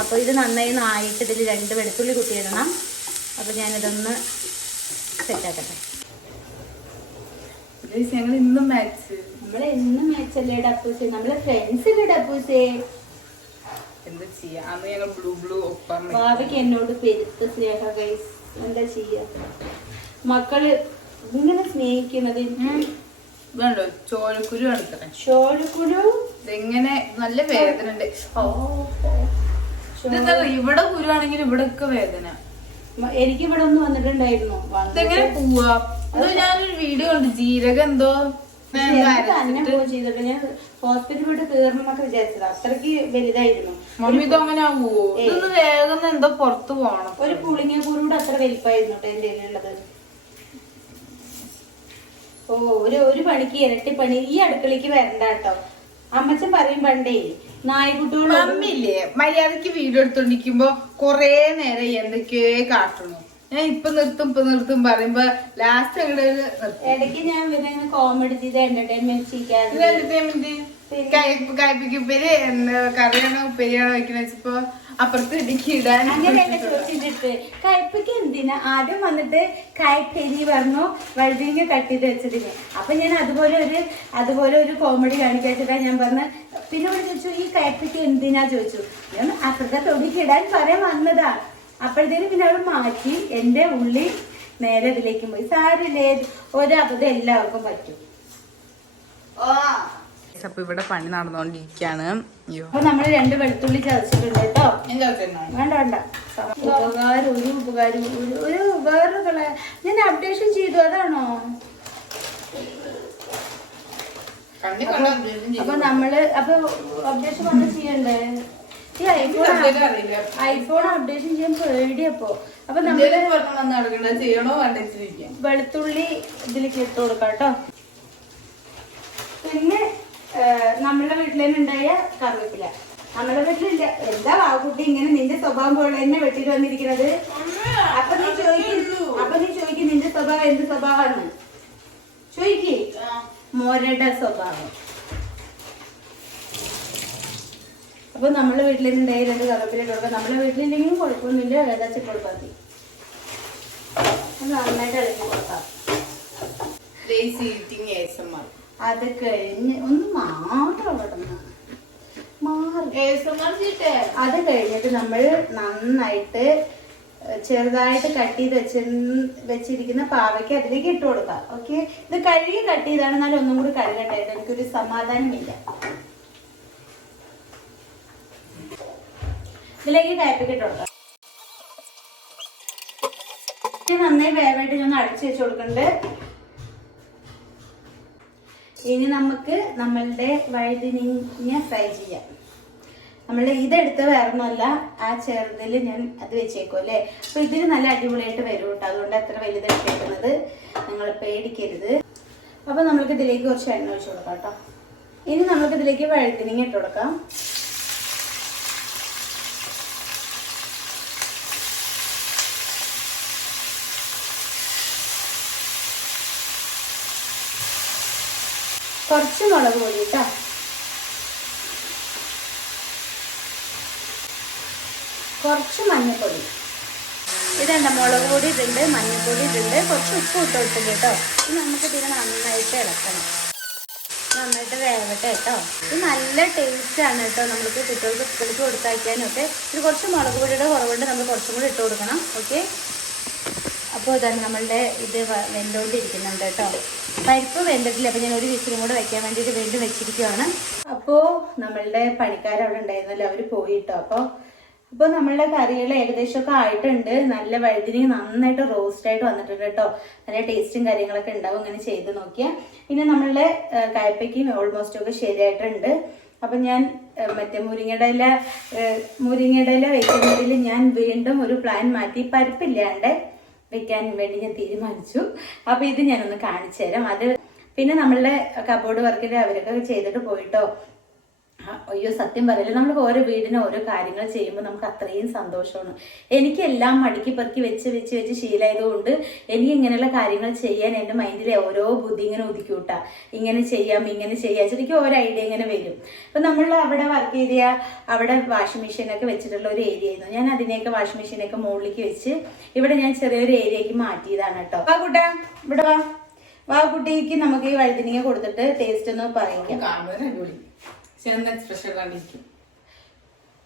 അപ്പോൾ ഇത് നന്നായി ആയിട്ട് ഇതിൽ 2 വെളുത്തുള്ളി കുത്തിയിടണം. അപ്പോൾ ഞാനിതൊന്ന് സെറ്റാക്കട്ടെ. ഞങ്ങളെന്നും മാച്ചല്ലേ ഡപ്പൂസേ, നമ്മളെ ഫ്രണ്ട്സ് അല്ലേ ഡപ്പൂസേ. എന്താ ചെയ്യാ, അന്ന് ഞങ്ങൾ ബ്ലൂ ഒപ്പം ഭാവിക്ക് എന്നോട് പെരുത്ത സ്നേഹ ഗൈസ്. എന്താ ചെയ്യാ, മക്കള് ഇങ്ങനെ സ്നേഹിക്കുന്നത്. വേണ്ടോ ചോരക്കുരു എടുത്തേ. ചോരക്കുരു ഇതെങ്ങനെ നല്ല വേദന ഉണ്ട്. ഇവിടെ കുരുവാണെങ്കിൽ ഇവിടെ ഒക്കെ വേദന. എനിക്ക് ഇവിടെ ഒന്ന് വന്നിട്ടുണ്ടായിരുന്നു. ഇതെങ്ങനെ പോവാ? ഞാനൊരു വീഡിയോ കണ്ടു, ജീരകം എന്തോ തന്നെ ചെയ്തിട്ട് ഞാൻ ഹോസ്പിറ്റലിൽ പോയിട്ട് തീർന്നു എന്നൊക്കെ വിചാരിച്ചത്. അത്രക്ക് വലുതായിരുന്നു. മമ്മി ഇത് അങ്ങനെ ആവുമോ? ഇതൊന്ന് വേഗം എന്തോ പുറത്ത് പോകണം. ഒരു പുളിങ്ങിയ കുരുവിടെ അത്ര വലിപ്പായിരുന്നു കേട്ടോ എന്റെ കയ്യിലുള്ളത്. ഓ ഒരു പണിക്ക് ഇരട്ടി പണി. ഈ അടുക്കളയ്ക്ക് വരണ്ട കേട്ടോ. അമ്മച്ചൻ പറയും പണ്ടേ നായ്ക്കുട്ടികൾ. മമ്മില്ലേ മര്യാദക്ക് വീഡിയോ എടുത്തോണ്ടിരിക്കുമ്പോ കൊറേ നേരം എന്തൊക്കെയോ കാട്ടണു. ഞാൻ ഇപ്പൊ നിർത്തും പറയുമ്പോ ലാസ്റ്റ് ഇടയ്ക്ക് ഞാൻ ഇങ്ങനെ കോമഡി ചെയ്ത് എന്റർടൈൻമെന്റ് കഴിപ്പിക്കുപ്പേര് കറിയാണോ ഉപ്പേരിയാണോ വയ്ക്കുന്ന വെച്ചപ്പോ അപ്പുറത്ത് ഇടുക്കി ഇടാൻ അങ്ങനെയല്ല ചോദിച്ചിട്ട് കയ്പയ്ക്ക് എന്തിനാ ആദ്യം വന്നിട്ട് കയ്പേരി പറഞ്ഞു വഴുതിങ്ങ കട്ട് ചെയ്ത് വെച്ചതിന്. അപ്പൊ ഞാൻ അതുപോലെ ഒരു കോമഡി കാണിക്കാച്ചിട്ടാ ഞാൻ പറഞ്ഞ. പിന്നെ ഇവിടെ ചോദിച്ചു ഈ കയ്പയ്ക്ക് എന്തിനാ ചോദിച്ചു. ഞാൻ അപ്പുറത്തെ തൊടിക്ക് ഇടാൻ പറയാൻ വന്നതാ. അപ്പോഴത്തേനും പിന്നെ അവൾ മാറ്റി എന്റെ ഉള്ളി നേരെ ഇതിലേക്കും പോയി. സാരില്ലേ, ഒരബദ്ധം എല്ലാവർക്കും പറ്റും. അപ്പൊ ഇവിടെ പണി നടന്നുകൊണ്ടിരിക്കാണ്. അപ്പൊ നമ്മള് 2 വെളുത്തുള്ളി ചതച്ചിട്ടുണ്ട് കേട്ടോ. വേണ്ട ഉപകാരം വേറൊരു ഞാൻ അപ്ഡേഷൻ ചെയ്തു. അതാണോ? അപ്പൊ അപ്ഡേഷൻ വന്ന് ചെയ്യണ്ടേ? ഈ ഐഫോൺ അപ്ഡേഷൻ ചെയ്യാൻ പേടിയപ്പോ. അപ്പൊ നമ്മള് ചെയ്യണോ കണ്ടിരിക്കാം. വെളുത്തുള്ളി ഇതിലേക്ക് ഇട്ട് കൊടുക്കാം കേട്ടോ. പിന്നെ നമ്മളുടെ വീട്ടിൽ തന്നെ ഉണ്ടായ കറിവേപ്പില. നമ്മുടെ വീട്ടിലില്ല. എന്താ വാക്കുട്ടി ഇങ്ങനെ നിന്റെ സ്വഭാവം പോലെ തന്നെ വെട്ടിട്ട് വന്നിരിക്കുന്നത്? അപ്പൊ നീ ചോദിക്കും നിന്റെ സ്വഭാവം എന്ത് സ്വഭാവമാണ് ചോദിക്കേ? മോരുടെ സ്വഭാവം. അപ്പൊ നമ്മളെ വീട്ടിൽ തന്നെ ഉണ്ടായി 2 കറിവേപ്പില ഇട്ട് കൊടുക്കാം. നമ്മളെ വീട്ടിലില്ലെങ്കിലും കുഴപ്പമൊന്നുമില്ല. ഏതാச்சுം കൊടുക്കാത്തി നന്നായിട്ട് ഇളക്കി കൊടുക്കാം. അത് കഴിഞ്ഞ് ഒന്ന് മാത്രം കിടന്ന് അത് കഴിഞ്ഞിട്ട് നമ്മൾ നന്നായിട്ട് ചെറുതായിട്ട് കട്ട് ചെയ്ത് വെച്ചിരിക്കുന്ന പാവയ്ക്ക് അതിലേക്ക് ഇട്ട് കൊടുക്കാം. ഓക്കെ, ഇത് കഴുകി കട്ട് ചെയ്താണ്. എന്നാലും ഒന്നും കൂടി കഴുകട്ടെ, എനിക്കൊരു സമാധാനമില്ല. ഇതിലേക്ക് കയ്പയ്ക്ക് ഇട്ട് കൊടുക്കാം. നന്നായി വേവായിട്ട് ഞാൻ അടച്ചു വെച്ച് കൊടുക്കുന്നുണ്ട്. ഇനി നമുക്ക് നമ്മളുടെ വഴുതനങ്ങ ഫ്രൈ ചെയ്യാം. നമ്മൾ ഇതെടുത്ത് വേറൊന്നുമല്ല, ആ ചെറുതിൽ ഞാൻ അത് വെച്ചേക്കും അല്ലേ. അപ്പൊ ഇതിന് നല്ല അടിപൊളിയായിട്ട് വരും കേട്ടോ. അതുകൊണ്ട് അത്ര വലുത് എടുത്തേക്കുന്നത്, നിങ്ങൾ പേടിക്കരുത്. അപ്പൊ നമുക്ക് ഇതിലേക്ക് കുറച്ച് എണ്ണ ഒഴിച്ചു കൊടുക്കാം കേട്ടോ. ഇനി നമുക്ക് ഇതിലേക്ക് വഴുതനങ്ങ ഇട്ട് കൊടുക്കാം. കുറച്ച് മുളക് പൊടി കേട്ടോ. കുറച്ച് മഞ്ഞൾപ്പൊടി. ഇതുണ്ട് മുളക് പൊടി ഇട്ടുണ്ട്, മഞ്ഞൾപ്പൊടി ഇട്ടുണ്ട്, കുറച്ച് ഉപ്പ് ഇട്ട് കൊടുത്തില്ല കേട്ടോ. ഇത് നമുക്ക് ഇതിന് നന്നായിട്ട് ഇളക്കണം. നന്നായിട്ട് വേവട്ടെ കേട്ടോ. ഇത് നല്ല ടേസ്റ്റ് ആണ് കേട്ടോ. നമ്മൾക്ക് കുട്ടികൾക്ക് സ്കൂളിൽ കൊടുത്തയക്കാനൊക്കെ. ഇത് കുറച്ച് മുളക് പൊടിയുടെ കുറവുണ്ട്, നമ്മൾ കുറച്ചും കൂടി ഇട്ട് കൊടുക്കണം. ഓക്കെ, അപ്പോൾ ഇതാണ് നമ്മളുടെ ഇത് വെന്തുകൊണ്ടിരിക്കുന്നുണ്ട് കേട്ടോ. പരിപ്പ് വെന്തിട്ടില്ല. അപ്പോൾ ഞാൻ ഒരു വിസിലും കൂടെ വെക്കാൻ വേണ്ടിയിട്ട് വീണ്ടും വെച്ചിരിക്കുകയാണ്. അപ്പോൾ നമ്മളുടെ പണിക്കാരവിടെ ഉണ്ടായിരുന്നല്ലോ, അവർ പോയിട്ടോ. അപ്പോൾ നമ്മളുടെ കറികൾ ഏകദേശമൊക്കെ ആയിട്ടുണ്ട്. നല്ല വഴുതിനി നന്നായിട്ട് റോസ്റ്റായിട്ട് വന്നിട്ടുണ്ട് കേട്ടോ. നല്ല ടേസ്റ്റും കാര്യങ്ങളൊക്കെ ഉണ്ടാവും ഇങ്ങനെ ചെയ്ത് നോക്കിയാൽ. പിന്നെ നമ്മളുടെ കയ്പയ്ക്കും ഓൾമോസ്റ്റ് ഒക്കെ ശരിയായിട്ടുണ്ട്. അപ്പം ഞാൻ മറ്റേ മുരിങ്ങയുടെ ഇല വെക്കുന്നതിൽ ഞാൻ വീണ്ടും ഒരു പ്ലാൻ മാറ്റി. പരിപ്പില്ലാണ്ട് വെക്കാൻ വേണ്ടി ഞാൻ തീരുമാനിച്ചു. അപ്പൊ ഇത് ഞാനൊന്ന് കാണിച്ചു തരാം. അത് പിന്നെ നമ്മളുടെ കബോർഡ് വർക്കിൽ അവരൊക്കെ ചെയ്തിട്ട് പോയിട്ടോ. അയ്യോ സത്യം പറയില്ല, നമ്മൾ ഓരോ വീടിന് ഓരോ കാര്യങ്ങൾ ചെയ്യുമ്പോൾ നമുക്ക് അത്രയും സന്തോഷമാണ്. എനിക്ക് എല്ലാം മടക്കി പെറുക്കി വെച്ച് ശീലമായതുകൊണ്ട് എനിക്ക് ഇങ്ങനെയുള്ള കാര്യങ്ങൾ ചെയ്യാൻ എൻ്റെ മൈൻഡിലെ ഓരോ ബുദ്ധി ഇങ്ങനെ ഒതുക്കൂട്ടാ. ഇങ്ങനെ ചെയ്യാം ശരിക്കും ഓരോ ഐഡിയ ഇങ്ങനെ വരും. അപ്പം നമ്മൾ അവിടെ വർക്ക് ഏരിയ, അവിടെ വാഷിംഗ് മെഷീനൊക്കെ വെച്ചിട്ടുള്ള ഒരു ഏരിയ ആയിരുന്നു. ഞാൻ അതിനെയൊക്കെ വാഷിംഗ് മെഷീനൊക്കെ മുകളിലേക്ക് വെച്ച് ഇവിടെ ഞാൻ ചെറിയൊരു ഏരിയക്ക് മാറ്റിയതാണ് കേട്ടോ. വാ കുട്ടാ, ഇവിടെ വാ കുട്ടിക്ക് നമുക്ക് ഈ വഴുതനങ്ങ കൊടുത്തിട്ട് ടേസ്റ്റ് ഒന്ന് പറയാം. എക്സ്പ്രഷൻ കണ്ടിരിക്കും.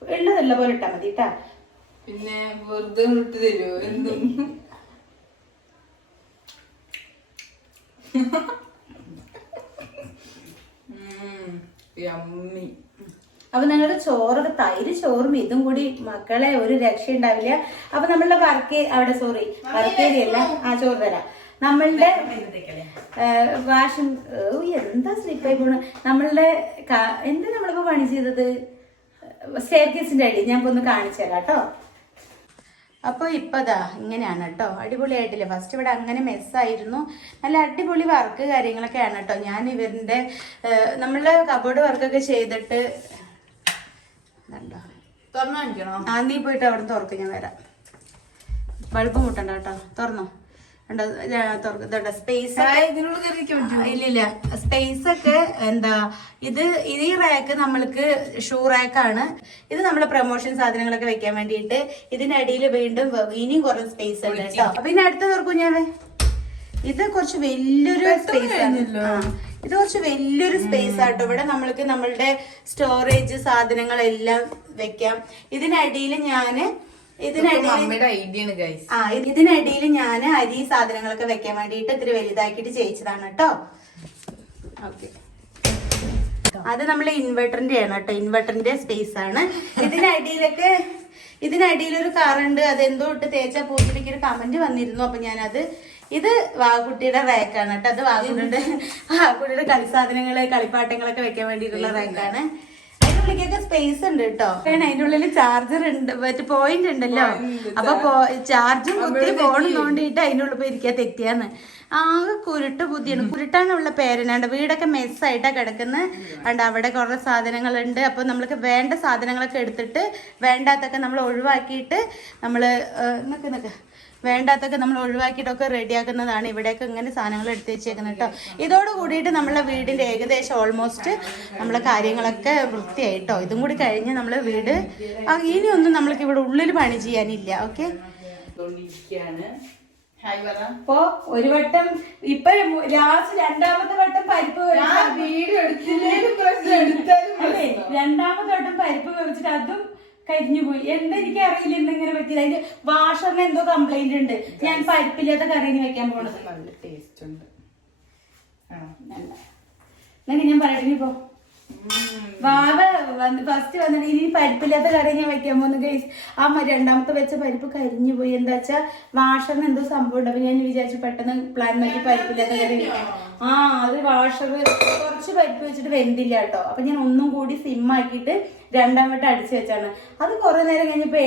ഉള്ളതല്ല പോലെ ഇട്ടാ മതി കേട്ടാ. പിന്നെ വെറുതെ വിട്ട് തരുമോ എന്തും? അപ്പൊ നിങ്ങളുടെ ചോറൊക്കെ തൈര് ചോറും ഇതും കൂടി മക്കളെ ഒരു രക്ഷ ഉണ്ടാവില്ല. അപ്പൊ നമ്മളുടെ വർക്ക് ഏരിയല്ല, ചോറ് തരാം. നമ്മളുടെ എന്താ സ്ലിപ്പായി പോണു. നമ്മളുടെ എന്താ നമ്മളിപ്പോ പണി ചെയ്തത്? സ്റ്റെയർകേസിന്റെ അടി ഞാൻ ഒന്ന് കാണിച്ചു തരാം കേട്ടോ. അപ്പോൾ ഇപ്പതാ ഇങ്ങനെയാണ് കേട്ടോ. അടിപൊളിയായിട്ടില്ലേ? ഫസ്റ്റ് ഇവിടെ അങ്ങനെ മെസ്സായിരുന്നു. നല്ല അടിപൊളി വർക്ക് കാര്യങ്ങളൊക്കെയാണ് കേട്ടോ. ഞാൻ ഇവരുടെ നമ്മളുടെ കബോർഡ് വർക്കൊക്കെ ചെയ്തിട്ട് തുറന്നു കാണിക്കണോ? നീ പോയിട്ട് അവിടെ തുറക്കും, ഞാൻ വരാം. ബൾബ് മുട്ടണ്ട കേട്ടോ, തുറന്നോ. സ്പേസ് ഇല്ലില്ല, സ്പേസ് ഒക്കെ എന്താ ഇത് ഈ റാക്ക് നമ്മൾക്ക് ഷൂ റാക്കാണ്. ഇത് നമ്മളെ പ്രൊമോഷൻ സാധനങ്ങളൊക്കെ വെക്കാൻ വേണ്ടിയിട്ട്. ഇതിനടിയിൽ വീണ്ടും ഇനിയും കുറേ സ്പേസ് ഉണ്ട് കേട്ടോ. അപ്പൊ ഇനി അടുത്ത തുറക്കും ഞാൻ. ഇത് കുറച്ച് വലിയൊരു സ്പേസ് ആണ്. ഇത് കുറച്ച് വലിയൊരു സ്പേസ് ആട്ടോ. ഇവിടെ നമ്മൾക്ക് നമ്മളുടെ സ്റ്റോറേജ് സാധനങ്ങളെല്ലാം വെക്കാം. ഇതിനടിയിൽ ഇതിനടിയിൽ ഞാൻ അരി സാധനങ്ങളൊക്കെ വെക്കാൻ വേണ്ടിയിട്ട് ഇത്തിരി വലുതാക്കിയിട്ട് ചെയ്യിച്ചതാണ് കേട്ടോ. ഓക്കെ, അത് നമ്മളെ ഇൻവെർട്ടറിന്റെ ആണ് കേട്ടോ. ഇൻവെർട്ടറിന്റെ സ്പേസ് ആണ്. ഇതിനടിയിലൊരു കാറുണ്ട്, അതെന്തോ ഇട്ട് തേച്ചാ പൂപ്പിടിക്ക് ഒരു കമന്റ് വന്നിരുന്നു. അപ്പൊ ഞാനത് ഇത് വാഗുട്ടിയുടെ റാക്കാണ് കേട്ടോ. അത് വാഗുട്ടിയുടെ കളിസാധനങ്ങള് കളിപ്പാട്ടങ്ങളൊക്കെ വെക്കാൻ വേണ്ടിയിട്ടുള്ള റാക്കാണ്. അതിന്റെ ഉള്ളിലേക്കൊക്കെ സ്പേസ് ഉണ്ട് കേട്ടോ. അതിന്റെ ഉള്ളിൽ ചാർജർ ഉണ്ട്, മറ്റേ പോയിന്റ് ഉണ്ടല്ലോ. അപ്പൊ ചാർജും കുത്തി ഫോണും തോണ്ടിയിട്ട് അതിന്റെ ഉള്ളിൽ പോയി ഇരിക്കാൻ തെറ്റിയാന്ന്. ആകെ കുരുട്ട് ബുദ്ധിയാണ്. കുരുട്ടാനുള്ള പേരനാണ്ട്. വീടൊക്കെ മെസ്സായിട്ടാ കിടക്കുന്നത്. അണ്ട് അവിടെ കുറെ സാധനങ്ങളുണ്ട്. അപ്പൊ നമ്മൾക്ക് വേണ്ട സാധനങ്ങളൊക്കെ എടുത്തിട്ട് വേണ്ടാത്തൊക്കെ നമ്മൾ ഒഴിവാക്കിയിട്ട് നമ്മള് വേണ്ടാത്തൊക്കെ നമ്മൾ ഒഴിവാക്കിയിട്ടൊക്കെ റെഡിയാക്കുന്നതാണ്. ഇവിടെയൊക്കെ ഇങ്ങനെ സാധനങ്ങൾ എടുത്ത് വെച്ചേക്കുന്നത് കേട്ടോ. ഇതോട് കൂടിയിട്ട് നമ്മളെ വീടിന്റെ ഏകദേശം ഓൾമോസ്റ്റ് നമ്മളെ കാര്യങ്ങളൊക്കെ വൃത്തിയായിട്ടോ. ഇതും കൂടി കഴിഞ്ഞ് നമ്മള് വീട് ഇനിയൊന്നും നമ്മൾക്ക് ഇവിടെ ഉള്ളിൽ പണി ചെയ്യാനില്ല. ഓക്കെ, അപ്പൊ ഒരു വട്ടം ഇപ്പൊ ലാസ്റ്റ് രണ്ടാമത്തെ വട്ടം പരിപ്പ് രണ്ടാമത്തെ വട്ടം പരിപ്പ് വേവിച്ചിട്ട് അതും കരിഞ്ഞു പോയി. എന്താ എനിക്ക് അറിയില്ല എന്തെങ്കിലും പറ്റിയത്. അതിന്റെ വാഷറിന് എന്തോ കംപ്ലൈന്റ് ഉണ്ട്. ഞാൻ പരിപ്പില്ലാത്ത കറിന് വെക്കാൻ പോണത്. നല്ല ടേസ്റ്റ് ഉണ്ട്. എന്നാ ഞാൻ പറയട്ടെ. ഇപ്പോ വാവ ഫസ്റ്റ് വന്നിട്ട് ഇനി പരിപ്പില്ലാത്ത കറി ഞാൻ വെക്കാൻ പോകുന്നു ഗൈസ്. ആ രണ്ടാമത്തെ വെച്ച പരിപ്പ് കരിഞ്ഞു പോയി. എന്താ വെച്ചാ വാഷറിന് എന്തോ സംഭവം ഉണ്ട്. അപ്പൊ ഞാൻ വിചാരിച്ചു പെട്ടെന്ന് പ്ലാൻ നോക്കി പരിപ്പില്ലാത്ത കറി വെക്കാം. അത് വാഷർ കുറച്ച് പരിപ്പ് വെച്ചിട്ട് വെന്തില്ല കേട്ടോ. അപ്പൊ ഞാൻ ഒന്നും കൂടി സിമ്മാക്കിയിട്ട് രണ്ടാം വട്ടം അടിച്ചു വെച്ചാണ്. അത് കുറെ നേരം കഴിഞ്ഞപ്പോ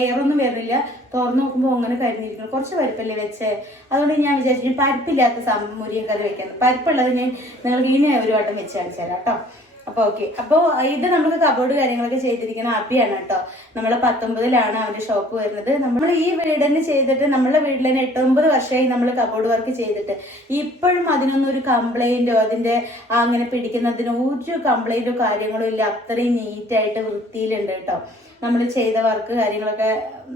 എയറൊന്നും വരുന്നില്ല. തുറന്നു നോക്കുമ്പോ അങ്ങനെ കരിഞ്ഞിരിക്കുന്നു. കുറച്ച് പരിപ്പല്ലേ വെച്ചേ. അതുകൊണ്ട് ഞാൻ വിചാരിച്ചു പരിപ്പില്ലാത്ത മുരിങ്ങ കറി വെക്കാൻ. പരിപ്പുള്ളത് ഞാൻ നിങ്ങൾക്ക് ഇനി ഒരു വട്ടം വെച്ച് കാണിച്ചു തരാം കേട്ടോ. അപ്പൊ ഓക്കെ. അപ്പൊ ഇത് നമുക്ക് കബോർഡ് കാര്യങ്ങളൊക്കെ ചെയ്തിരിക്കുന്ന അപ്പിയാണ് കേട്ടോ. നമ്മളെ 19-ലാണ് അവന്റെ ഷോപ്പ് വരുന്നത്. നമ്മൾ ഈ വീട് തന്നെ ചെയ്തിട്ട് നമ്മളെ വീട്ടിൽ തന്നെ 8-9 വർഷമായി നമ്മൾ കബോർഡ് വർക്ക് ചെയ്തിട്ട് ഇപ്പോഴും അതിനൊന്നും ഒരു കംപ്ലൈന്റോ അതിന്റെ അങ്ങനെ പിടിക്കുന്നതിന് ഒരു കംപ്ലൈന്റോ കാര്യങ്ങളോ ഇല്ല. അത്രയും നീറ്റായിട്ട് വൃത്തിയിലുണ്ട് കേട്ടോ. നമ്മൾ ചെയ്ത വർക്ക് കാര്യങ്ങളൊക്കെ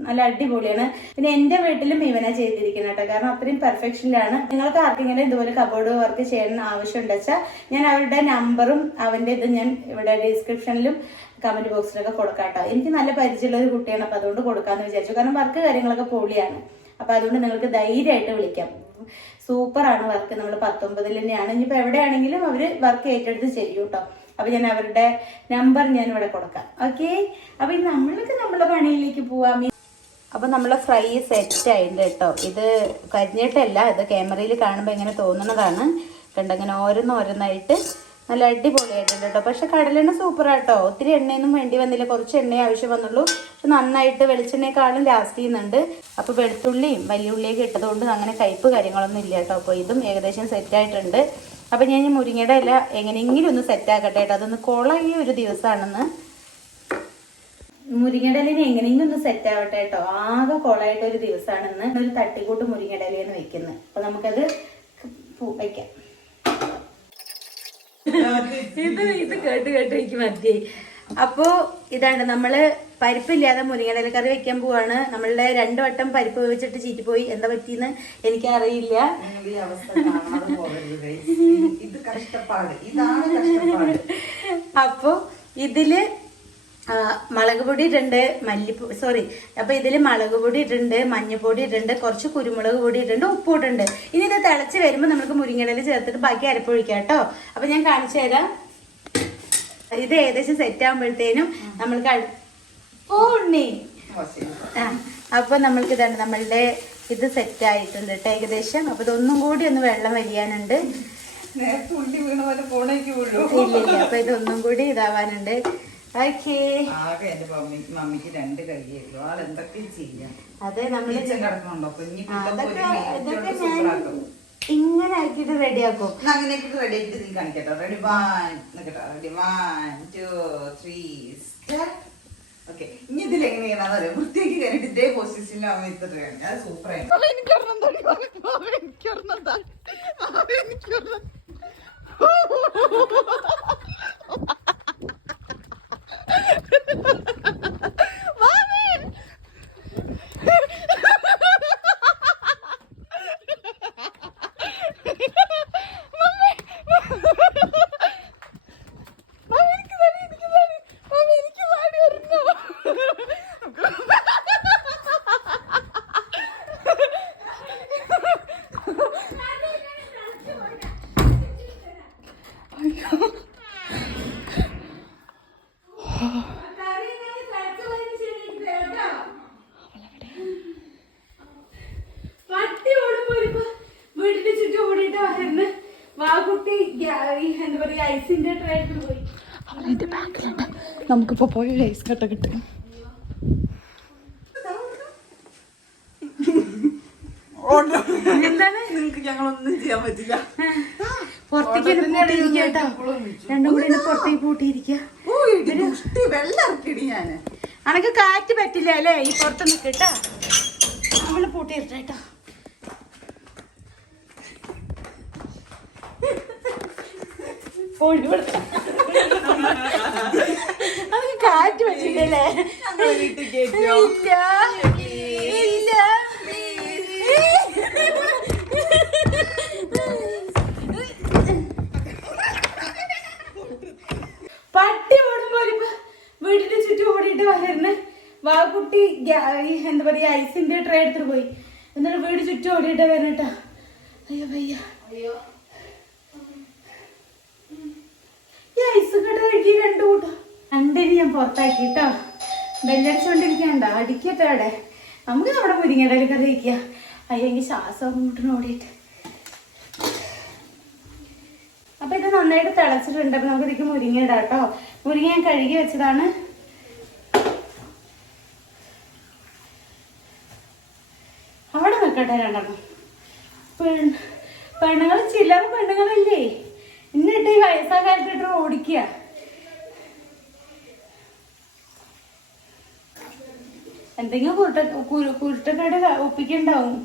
നല്ല അടിപൊളിയാണ്. പിന്നെ എന്റെ വീട്ടിലും ഇവനാ ചെയ്തിരിക്കുന്നത് കേട്ടോ. കാരണം അത്രയും പെർഫെക്ഷനിലാണ്. നിങ്ങൾക്ക് ആർക്കെങ്കിലും ഇതുപോലെ കബോർഡ് വർക്ക് ചെയ്യണം ആവശ്യമുണ്ട് വെച്ചാൽ ഞാൻ അവരുടെ നമ്പറും അവന്റെ ഇത് ഞാൻ ഇവിടെ ഡിസ്ക്രിപ്ഷനിലും കമന്റ് ബോക്സിലൊക്കെ കൊടുക്കാം കേട്ടോ. എനിക്ക് നല്ല പരിചയമുള്ള ഒരു കുട്ടിയാണ്. അപ്പൊ അതുകൊണ്ട് കൊടുക്കാന്ന് വിചാരിച്ചു. കാരണം വർക്ക് കാര്യങ്ങളൊക്കെ പൊളിയാണ്. അപ്പൊ അതുകൊണ്ട് നിങ്ങൾക്ക് ധൈര്യമായിട്ട് വിളിക്കാം. സൂപ്പറാണ് വർക്ക്. നമ്മൾ 19-ൽ തന്നെയാണ്. ഇനിയിപ്പോ എവിടെയാണെങ്കിലും അവര് വർക്ക് ഏറ്റെടുത്ത് ചെയ്യും കേട്ടോ. അപ്പൊ ഞാൻ അവരുടെ നമ്പർ ഞാൻ ഇവിടെ കൊടുക്കാം. ഓക്കെ, അപ്പൊ നമ്മൾക്ക് നമ്മളെ പണിയിലേക്ക് പോവാം. അപ്പൊ നമ്മളെ ഫ്രൈ സെറ്റ് ആയിട്ടുണ്ട് കേട്ടോ. ഇത് കരിഞ്ഞിട്ടല്ല, ഇത് ക്യാമറയിൽ കാണുമ്പോൾ ഇങ്ങനെ തോന്നുന്നതാണ്. കണ്ടങ്ങനെ ഓരോന്നായിട്ട് നല്ല അടിപൊളിയായിട്ടുണ്ട് കേട്ടോ. പക്ഷെ കടലെണ്ണ സൂപ്പറാട്ടോ. ഒത്തിരി എണ്ണയൊന്നും വേണ്ടി വന്നില്ല. കുറച്ച് എണ്ണയെ ആവശ്യം വന്നുള്ളൂ. പക്ഷെ നന്നായിട്ട് വെളിച്ചെണ്ണയെക്കാളും ലാസ്റ്റ് ചെയ്യുന്നുണ്ട്. അപ്പൊ വെളുത്തുള്ളിയും വലിയ ഉള്ളിയൊക്കെ ഇട്ടതുകൊണ്ട് അങ്ങനെ കയ്പ്പ് കാര്യങ്ങളൊന്നും ഇല്ല കേട്ടോ. അപ്പൊ ഇതും ഏകദേശം സെറ്റ് ആയിട്ടുണ്ട്. അപ്പൊ ഞാൻ ഈ മുരിങ്ങയുടെ ഇല എങ്ങനെയെങ്കിലും ഒന്ന് സെറ്റ് ആക്കട്ടെ കേട്ടോ. അതൊന്ന് കൊളയി ഒരു ദിവസമാണെന്ന്. മുരിങ്ങയുടെ ഇല എങ്ങനെയെങ്കിലും ഒന്ന് സെറ്റ് ആവട്ടെ കേട്ടോ. ആകെ കൊളായിട്ട് ഒരു ദിവസമാണെന്ന്. ഒരു തട്ടിക്കൂട്ട് മുരിങ്ങയുടെ ഇലയെന്ന് വെക്കുന്നത്. അപ്പൊ നമുക്കത് വയ്ക്കാം. ഇത് കേട്ട് എനിക്ക് മതിയായി. അപ്പോ ഇതാണ് നമ്മള് പരിപ്പില്ലാതെ മുരിങ്ങയില കറി വെക്കാൻ പോവാണ്. നമ്മളുടെ 2 വട്ടം പരിപ്പ് വേവിച്ചിട്ട് ചീറ്റിപ്പോയി. എന്താ പറ്റിയെന്ന് എനിക്കറിയില്ല. അപ്പൊ ഇതില് മുളക് പൊടി ഇട്ടുണ്ട്, അപ്പൊ ഇതില് മുളക് പൊടി ഇട്ടുണ്ട്, മഞ്ഞപ്പൊടി ഇട്ടുണ്ട്, കുറച്ച് കുരുമുളക് പൊടി ഇട്ടുണ്ട്, ഉപ്പ് ഇട്ടുണ്ട്. ഇനി ഇത് തിളച്ച് വരുമ്പോ നമുക്ക് മുരിങ്ങയില ചേർത്തിട്ട് ബാക്കി അരപ്പൊഴിക്കാം കേട്ടോ. അപ്പൊ ഞാൻ കാണിച്ചു തരാം. ഇത് ഏകദേശം സെറ്റ് ആകുമ്പോഴത്തേനും നമ്മൾക്ക് അപ്പൊ നമ്മൾക്ക് ഇതാണ് നമ്മളുടെ ഇത് സെറ്റ് ആയിട്ടുണ്ട് കേട്ടോ ഏകദേശം. അപ്പൊ ഇതൊന്നും കൂടി ഒന്ന് വെള്ളം വലിയാനുണ്ട്. ഇല്ല, അപ്പൊ ഇതൊന്നും കൂടി ഇതാവാനുണ്ട്. അതെ, നമ്മള് ഇങ്ങനെ ആക്കിട്ട് റെഡിയാക്കും. അങ്ങനെയൊക്കെ റെഡി ആക്കിട്ട് നീ കാണിക്കട്ടോ. Ready 1 2 3 okay. ഇനി ഇതിൽ എങ്ങനെയാണെന്ന് അറിയാം. വൃത്തിയാക്കി കഴിഞ്ഞിട്ട് ഇതേ പൊസിഷനിൽ അവൻ എത്തിട്ട് കഴിഞ്ഞാൽ അത് സൂപ്പറായി. വീട്ടിന്റെ ചുറ്റും ഓടിയിട്ട് വരുന്ന വാക്കുട്ടി എന്താ പറയാ ഐസിന്റെ ട്രേ പോയി. അവരുടെ ബാക്കിലുണ്ട്. നമുക്കിപ്പോ പോയി ഐസ് കട്ട കിട്ടും. എന്താണ് നിങ്ങൾക്ക് ഞങ്ങളൊന്നും ചെയ്യാൻ പറ്റില്ല. പുറത്തേക്ക് പൂട്ടിയിരിക്കട്ടോ, രണ്ടും കൂടി പുറത്തേക്ക് പൂട്ടിയിരിക്കുക. വെള്ളം ഇറക്കിടി ഞാന്. അനക്ക് കാറ്റ് പറ്റില്ല അല്ലേ ഈ പുറത്ത് നിൽക്കട്ടാ, നമ്മള് പൂട്ടിയിട്ടോ. അനക്ക് കാറ്റ് പറ്റില്ലല്ലേ? ഇല്ല ഇല്ല. പട്ടി ഓടുമ്പോ വീടിന്റെ ചുറ്റും ഓടിയിട്ട് വരുന്ന വാക്കുട്ടി എന്താ പറയാ ഐസിന്റെ ട്രേ എടുത്തിട്ട് പോയി, എന്നിട്ട് വീട് ചുറ്റും ഓടിയിട്ട് വരണട്ടാ. അയ്യോ വയ്യ, ഈ ഐസ് കട്ട കഴിക്കി കണ്ടുകൂട്ടോ. രണ്ടിന് ഞാൻ പുറത്താക്കിട്ടോ, ബെല്ലടിച്ചോണ്ടിരിക്കണ്ട അടിക്കട്ടെ അവിടെ. നമുക്ക് നമ്മുടെ മുരിങ്ങയുടെ കറി വയ്ക്കുക. അയ്യോ എനിക്ക് ശ്വാസം കൂട്ടിന് ഓടിയിട്ട്. അപ്പൊ ഇത് നന്നായിട്ട് തിളച്ചിട്ടുണ്ട്. അപ്പൊ നമുക്ക് ഇതിക്ക് മുരിങ്ങ ഇടാം കേട്ടോ. മുരിങ്ങ ഞാൻ കഴുകി വെച്ചതാണ്. അവിടെ നിൽക്കട്ടെ രണ്ടെണ്ണം. പെണ്ണുങ്ങൾ ചില്ലറ പെണ്ണുങ്ങളല്ലേ, എന്നിട്ട് ഈ വയസ്സാകാലത്തിട്ട് ഓടിക്കുക. എന്തെങ്കിലും കുരുട്ടക്കേട് ഒപ്പിക്കണ്ടാവും,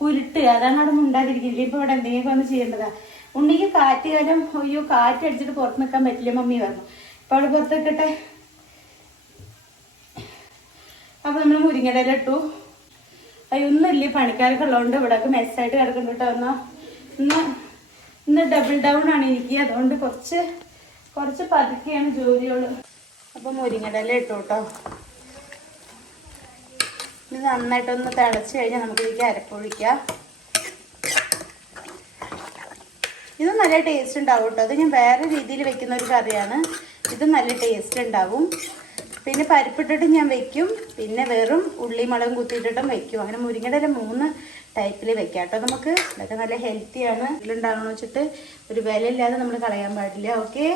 കുരുട്ട്. അതാണ് അവിടെ മുണ്ടാതിരിക്കില്ല. ഇപ്പൊ ഇവിടെ എന്തെങ്കിലും ഒന്ന് ചെയ്യേണ്ടതാ. ഉണ്ണിക്ക് കാറ്റ് കാലം അയ്യോ കാറ്റ് അടിച്ചിട്ട് പുറത്ത് നിൽക്കാൻ പറ്റില്ല മമ്മി പറഞ്ഞു. അപ്പൊ അവിടെ പുറത്ത് വെക്കട്ടെ. അപ്പൊ നമ്മൾ മുരിങ്ങയുടെ ഇല ഇട്ടു. അതൊന്നുമില്ല, പണിക്കാരൊക്കെ ഉള്ളതുകൊണ്ട് ഇവിടെയൊക്കെ മെസ്സായിട്ട് കിടക്കുന്നുണ്ട് കേട്ടോ. ഇന്ന് ഡബിൾ ഡൗൺ ആണ് എനിക്ക്, അതുകൊണ്ട് കുറച്ച് പതുക്കെയാണ് ജോലികള്. അപ്പൊ മുരിങ്ങയുടെ ഇല ഇട്ടു കേട്ടോ. ഇത് നന്നായിട്ടൊന്ന് തിളച്ച് കഴിഞ്ഞാൽ നമുക്ക് ഇതിലേക്ക് അരപ്പൊഴിക്കാം. ഇത് നല്ല ടേസ്റ്റ് ഉണ്ടാവും കേട്ടോ. അത് ഞാൻ വേറെ രീതിയിൽ വെക്കുന്ന ഒരു കറിയാണ്. ഇത് നല്ല ടേസ്റ്റ് ഉണ്ടാവും. പിന്നെ പരിപ്പിട്ടിട്ട് ഞാൻ വെക്കും, പിന്നെ വെറും ഉള്ളി മുളകും കുത്തിയിട്ടിട്ടും വെക്കും. അങ്ങനെ മുരിങ്ങയുടെ ഇല 3 ടൈപ്പിൽ വെക്കാം കേട്ടോ. നമുക്ക് ഇതൊക്കെ നല്ല ഹെൽത്തിയാണ്. ഇതിലുണ്ടാകണമെന്ന് വെച്ചിട്ട് ഒരു വില ഇല്ലാതെ നമ്മൾ കളയാൻ പാടില്ല. ഓക്കെ,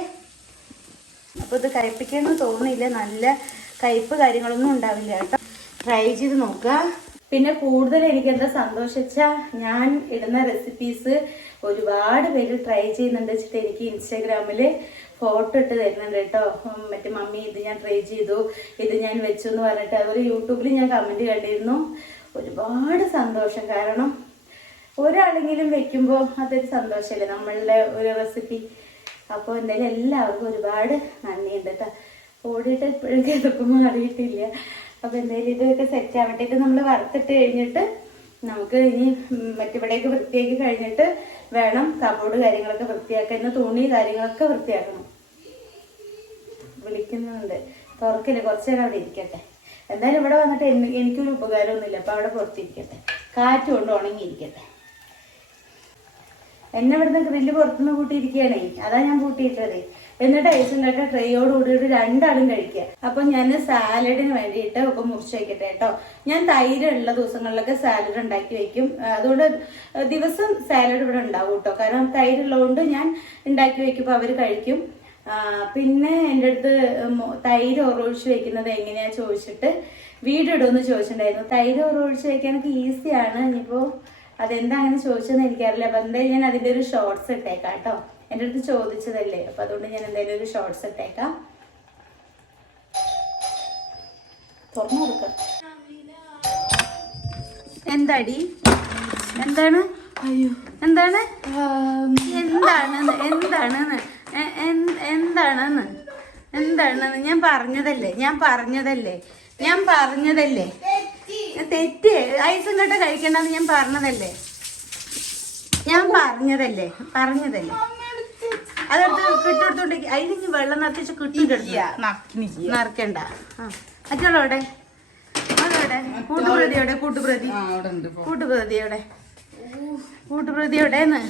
അപ്പോൾ ഇത് കഴിപ്പിക്കാനൊന്നും തോന്നില്ല, നല്ല കയ്പ്പ് കാര്യങ്ങളൊന്നും ഉണ്ടാവില്ല കേട്ടോ. ട്രൈ ചെയ്ത് നോക്കുക. പിന്നെ കൂടുതൽ എനിക്ക് എന്താ സന്തോഷിച്ചാൽ ഞാൻ ഇടുന്ന റെസിപ്പീസ് ഒരുപാട് പേര് ട്രൈ ചെയ്യുന്നുണ്ട് വെച്ചിട്ട് എനിക്ക് ഇൻസ്റ്റാഗ്രാമിൽ ഫോട്ടോ ഇട്ട് തരുന്നുണ്ട് കേട്ടോ. മറ്റേ മമ്മി ഇത് ഞാൻ ട്രൈ ചെയ്തു, ഇത് ഞാൻ വെച്ചു എന്ന് പറഞ്ഞിട്ട്. അതുപോലെ യൂട്യൂബിൽ ഞാൻ കമൻറ്റ് കണ്ടിരുന്നു. ഒരുപാട് സന്തോഷം. കാരണം ഒരാളെങ്കിലും വെക്കുമ്പോൾ അതൊരു സന്തോഷമല്ലേ നമ്മളുടെ ഒരു റെസിപ്പി. അപ്പോൾ എന്തായാലും എല്ലാവർക്കും ഒരുപാട് നന്ദിയുണ്ട് കേട്ടോ. ഓടിയിട്ട് ഇപ്പോഴും കിടക്കും മാറിയിട്ടില്ല. അപ്പോൾ എന്തായാലും ഇതൊക്കെ സെറ്റ് ആവട്ടേക്ക് നമ്മൾ വറുത്തിട്ട് കഴിഞ്ഞിട്ട് നമുക്ക് ഇനി മറ്റിവിടെയൊക്കെ വൃത്തിയാക്കി കഴിഞ്ഞിട്ട് വേണം കബോർഡ് കാര്യങ്ങളൊക്കെ വൃത്തിയാക്കാൻ. ഇന്ന് തുണി കാര്യങ്ങളൊക്കെ വൃത്തിയാക്കണം. വിളിക്കുന്നുണ്ട്, തുറക്കില്ല, കുറച്ച് നേരം അവിടെ ഇരിക്കട്ടെ. എന്തായാലും ഇവിടെ വന്നിട്ട് എനിക്കൊരു ഉപകാരമൊന്നുമില്ല. അപ്പോൾ അവിടെ പുറത്തിരിക്കട്ടെ, കാറ്റ് കൊണ്ട് ഉണങ്ങിയിരിക്കട്ടെ. എന്നെ ഇവിടുന്ന് ഗ്രില്ല് പുറത്തുനിന്ന് കൂട്ടിയിരിക്കുകയാണേ, അതാ ഞാൻ കൂട്ടിയിട്ടത്. എന്നിട്ട് ഐസും കട്ട ട്രേയോട് കൂടിയിട്ട് രണ്ടാളും കഴിക്കുക. അപ്പൊ ഞാൻ സാലഡിന് വേണ്ടിയിട്ട് ഒക്കെ മുറിച്ച് വയ്ക്കട്ടെ കേട്ടോ. ഞാൻ തൈര് ഉള്ള ദിവസങ്ങളിലൊക്കെ സാലഡ് ഉണ്ടാക്കി വെക്കും. അതുകൊണ്ട് ദിവസം സാലഡ് ഇവിടെ ഉണ്ടാവും കേട്ടോ. കാരണം തൈരുള്ളതുകൊണ്ട് ഞാൻ ഉണ്ടാക്കി വെക്കുമ്പോൾ അവർ കഴിക്കും. പിന്നെ എൻ്റെ അടുത്ത് തൈര് ഒറൊഴിച്ച് വെക്കുന്നത് എങ്ങനെയാ ചോദിച്ചിട്ട് വീഡിയോ ഇടുമെന്ന് ചോദിച്ചിട്ടുണ്ടായിരുന്നു. തൈര് ഒറൊഴിച്ച് വെക്കാനൊക്കെ ഈസിയാണ്. ഇനിയിപ്പോൾ അതെന്താ അങ്ങനെ ചോദിച്ചതെന്ന് എനിക്കറിയില്ല. അപ്പം എന്തായാലും ഞാൻ അതിൻ്റെ ഒരു ഷോർട്സ് ഇട്ടേക്കാം കേട്ടോ. എൻ്റെ അടുത്ത് ചോദിച്ചതല്ലേ, അപ്പം അതുകൊണ്ട് ഞാൻ എന്തായാലും ഒരു ഷോർട്സ് ഇട്ടേക്കാം. തുറന്നു കൊടുക്കാം. എന്താടി, എന്താണ്, അയ്യോ എന്താണ്, എന്താണെന്ന് എന്താണെന്ന് ഞാൻ പറഞ്ഞതല്ലേ. തെറ്റ്, ഐസും കട്ട കഴിക്കണ്ടെന്ന് ഞാൻ പറഞ്ഞതല്ലേ. അതെടുത്ത് കിട്ടെടുത്തോണ്ടേക്ക്. അതിലിഞ്ഞ് വെള്ളം നിറച്ച് കിട്ടിയിട്ടില്ല, നിറക്കണ്ട. മറ്റുള്ളവിടെ അതവിടെ കൂട്ടുപ്രതിയോടെന്ന്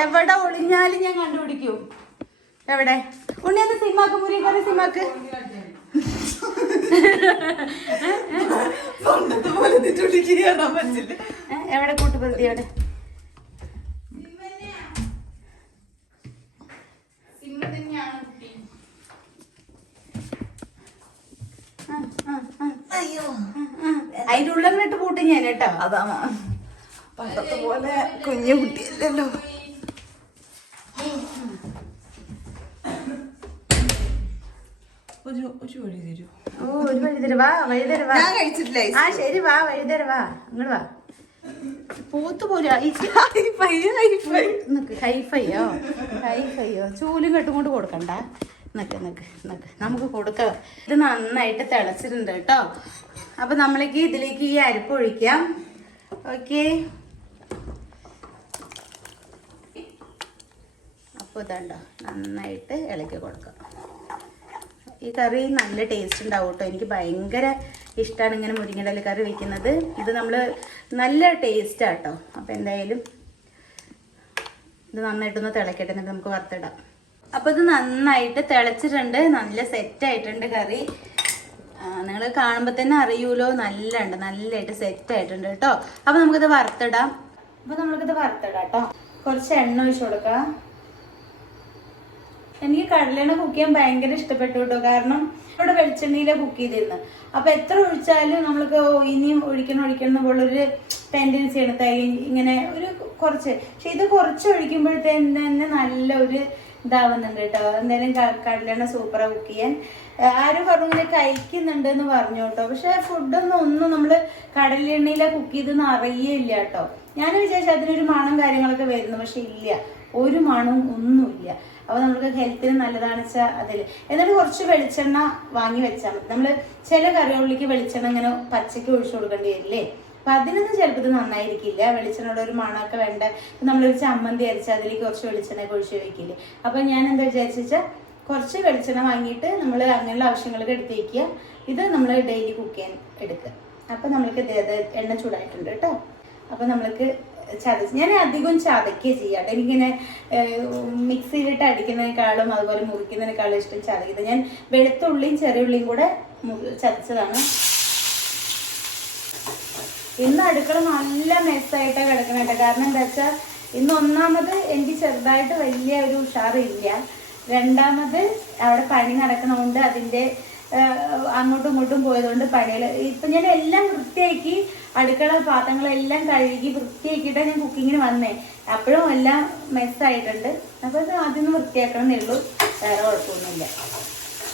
എവിടെ ഒളിഞ്ഞാലും ഞാൻ കണ്ടുപിടിക്കും. എവിടെ ഉണ്ണിയൊന്ന് സിമാക്ക് മുരിക്കറി സിമാക്ക് എവിടെ കൂട്ടുപ്രതിയോടെ അതിന്റെ ഉള്ളിൽ ഇട്ട് പൂട്ടി ഞാൻ കേട്ടോ. അതാ പണ്ടത്തെ പോലെ കുഞ്ഞു കുട്ടിയല്ലല്ലോ. ഒരു വഴി തരൂ. ഓ ഒരു വഴി തരുവാ, വഴി തരുവാ. ഞാൻ കഴിച്ചിട്ടില്ല. ആ ശരി വാ, വഴി തരുവാ. ഇങ്ങോട്ട് വാ. പോത്ത് പോരാ. ഹൈഫൈയോ ഹൈഫൈയോ ചൂലും കെട്ടുകൊണ്ട് കൊടുക്കണ്ട. നിക്ക് നമുക്ക് കൊടുക്കാം. ഇത് നന്നായിട്ട് തിളച്ചിട്ടുണ്ട് കേട്ടോ. അപ്പൊ നമ്മൾക്ക് ഇതിലേക്ക് ഈ അരിപ്പ് ഒഴിക്കാം. ഓക്കെ, അപ്പോൾ ഇതുണ്ടോ നന്നായിട്ട് ഇളക്കി കൊടുക്കാം. ഈ കറി നല്ല ടേസ്റ്റ് ഉണ്ടാവും കേട്ടോ. എനിക്ക് ഭയങ്കര ഇഷ്ടമാണ് ഇങ്ങനെ മുരിങ്ങയില കറി വെക്കുന്നത്. ഇത് നമ്മൾ നല്ല ടേസ്റ്റാണ് കേട്ടോ. അപ്പോൾ എന്തായാലും ഇത് നന്നായിട്ടൊന്ന് തിളക്കട്ടെ, എന്നിട്ട് നമുക്ക് വറുത്തിടാം. അപ്പോൾ ഇത് നന്നായിട്ട് തിളച്ചിട്ടുണ്ട്, നല്ല സെറ്റായിട്ടുണ്ട് കറി. നിങ്ങൾ കാണുമ്പോൾ തന്നെ അറിയൂലോ, നല്ലതായിട്ട് സെറ്റായിട്ടുണ്ട് കേട്ടോ. അപ്പോൾ നമുക്കിത് വറുത്തിടാം. കേട്ടോ. കുറച്ച് എണ്ണ ഒഴിച്ചു കൊടുക്കാം. എനിക്ക് കടലെണ്ണ കുക്ക് ചെയ്യാൻ ഭയങ്കര ഇഷ്ടപ്പെട്ടു കേട്ടോ. കാരണം ഇവിടെ വെളിച്ചെണ്ണയിലാണ് കുക്ക് ചെയ്തിരുന്നത്. അപ്പൊ എത്ര ഒഴിച്ചാലും നമ്മൾക്ക് ഇനിയും ഒഴിക്കണം പോലൊരു ടെൻഡൻസിയാണ് ഇങ്ങനെ ഒരു കുറച്ച്. പക്ഷെ ഇത് കുറച്ച് ഒഴിക്കുമ്പോഴത്തേന് തന്നെ നല്ല ഒരു ഇതാവുന്നുണ്ട് കേട്ടോ. എന്തായാലും കടലെണ്ണ സൂപ്പറാ കുക്ക് ചെയ്യാൻ. ആരും പറഞ്ഞു ഇങ്ങനെ കഴിക്കുന്നുണ്ട് എന്ന് പറഞ്ഞു കേട്ടോ. പക്ഷെ ഫുഡൊന്നും നമ്മള് കടലെണ്ണയിലാണ് കുക്ക് ചെയ്തെന്ന് അറിയില്ല കേട്ടോ. ഞാൻ വിചാരിച്ചു അതിനൊരു മണം കാര്യങ്ങളൊക്കെ വരുന്നു, പക്ഷെ ഇല്ല, ഒരു മണവും ഒന്നുമില്ല. അപ്പോൾ നമുക്ക് ഹെൽത്തിന് നല്ലതാണെന്ന് വെച്ചാൽ അതിൽ. എന്നിട്ട് കുറച്ച് വെളിച്ചെണ്ണ വാങ്ങി വെച്ചാൽ മതി. നമ്മൾ ചില കറികളിലേക്ക് വെളിച്ചെണ്ണ ഇങ്ങനെ പച്ചയ്ക്ക് ഒഴിച്ചു കൊടുക്കേണ്ടി വരില്ലേ. അപ്പം അതിനൊന്നും ചിലപ്പോൾ ഇത് നന്നായിരിക്കില്ല. വെളിച്ചെണ്ണയുടെ ഒരു മണമൊക്കെ വേണ്ട. നമ്മളൊരു ചമ്മന്തി അരച്ചാൽ അതിലേക്ക് കുറച്ച് വെളിച്ചെണ്ണയൊക്കെ ഒഴിച്ച് വയ്ക്കില്ലേ. അപ്പം ഞാൻ എന്താ വിചാരിച്ചാൽ കുറച്ച് വെളിച്ചെണ്ണ വാങ്ങിയിട്ട് നമ്മൾ അങ്ങനെയുള്ള ആവശ്യങ്ങൾക്ക് എടുത്ത് വയ്ക്കുക. ഇത് നമ്മൾ ഡെയിലി കുക്ക് ചെയ്യാൻ എടുക്കുക. അപ്പം നമ്മൾക്ക് എണ്ണ ചൂടായിട്ടുണ്ട് കേട്ടോ. അപ്പം നമ്മൾക്ക് ഞാൻ അധികം ചതക്കുക ചെയ്യാട്ടെ. എനിക്കിങ്ങനെ മിക്സിയിലിട്ട് അടിക്കുന്നതിനേക്കാളും അതുപോലെ മുറിക്കുന്നതിനേക്കാളും ഇഷ്ടം ചതക്കുന്നത്. ഞാൻ വെളുത്തുള്ളിയും ചെറിയ ഉള്ളിയും കൂടെ ചതച്ചതാണ്. ഇന്ന് അടുക്കള നല്ല മെസ്സായിട്ടാണ് കിടക്കണേട്ടെ. കാരണം എന്താ വെച്ചാൽ ഇന്ന് ഒന്നാമത് എനിക്ക് ചെറുതായിട്ട് വലിയ ഒരു ഉഷാറില്ല. രണ്ടാമത് അവിടെ പണി നടക്കണോണ്ട് അതിൻ്റെ അങ്ങോട്ടും ഇങ്ങോട്ടും പോയതുകൊണ്ട് പണികൾ ഇപ്പം ഞാൻ എല്ലാം വൃത്തിയാക്കി അടുക്കള പാത്രങ്ങളെല്ലാം കഴുകി വൃത്തിയാക്കിയിട്ടാണ് ഞാൻ കുക്കിങ്ങിന് വന്നേ. അപ്പോഴും എല്ലാം മെസ്സായിട്ടുണ്ട്. അപ്പോൾ അത് ആദ്യം വൃത്തിയാക്കണമെന്നേ ഉള്ളൂ, വേറെ കുഴപ്പമൊന്നുമില്ല.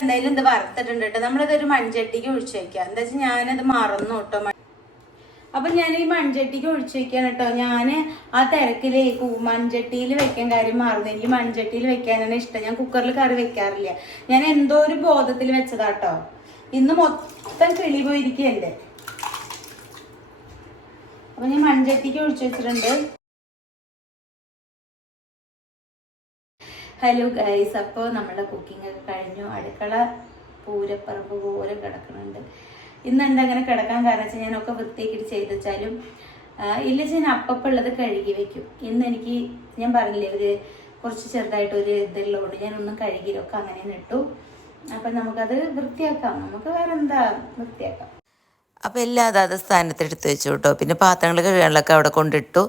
എന്തായാലും ഇത് വറുത്തിട്ടുണ്ട് കേട്ടോ. നമ്മളിതൊരു മൺചട്ടിക്ക് ഒഴിച്ചു വെക്കാം. എന്താ വെച്ചാൽ ഞാനത് മറന്നു കേട്ടോ. അപ്പം ഞാൻ ഈ മൺചട്ടിക്ക് ഒഴിച്ചു വെക്കാൻ കേട്ടോ. ഞാൻ ആ തിരക്കിൽ മൺചട്ടിയിൽ വെക്കാൻ കാര്യം മാറുന്നു. എനിക്ക് മൺചട്ടിയിൽ വെക്കാനാണ് ഇഷ്ടം. ഞാൻ കുക്കറിൽ കറി വെക്കാറില്ല. ഞാൻ എന്തോ ഒരു ബോധത്തിൽ വെച്ചതാട്ടോ. ഇന്ന് മൊത്തം കിളി പോയിരിക്കുക എൻ്റെ. അപ്പം ഞാൻ മൺചട്ടിക്ക് ഒഴിച്ചു വെച്ചിട്ടുണ്ട്. ഹലോ ഗൈസ്, അപ്പോൾ നമ്മുടെ കുക്കിംഗ് ഒക്കെ കഴിഞ്ഞു. അടുക്കള പൂരപ്പറമ്പ് പോലെ കിടക്കുന്നുണ്ട്. ഇന്ന് എന്താ അങ്ങനെ കിടക്കാൻ കാരണം വെച്ചാൽ ഞാനൊക്കെ വൃത്തിയാക്കിയിട്ട് ചെയ്ത് വെച്ചാലും ഇല്ല ഞാൻ അപ്പം ഉള്ളത് കഴുകി വെക്കും. ഇന്ന് എനിക്ക് ഞാൻ പറഞ്ഞില്ലേ ഒരു കുറച്ച് ചെറുതായിട്ടൊരു ഇതുള്ളതുകൊണ്ട് ഞാനൊന്നും കഴുകിയിലൊക്കെ അങ്ങനെ ഇട്ടു. അപ്പം നമുക്കത് വൃത്തിയാക്കാം. നമുക്ക് വേറെ എന്താ വൃത്തിയാക്കാം. അപ്പോൾ എല്ലാം അതാത് സ്ഥാനത്തെടുത്ത് വെച്ചു കേട്ടോ. പിന്നെ പാത്രങ്ങൾ കഴുകാനൊക്കെ അവിടെ കൊണ്ടിട്ടു.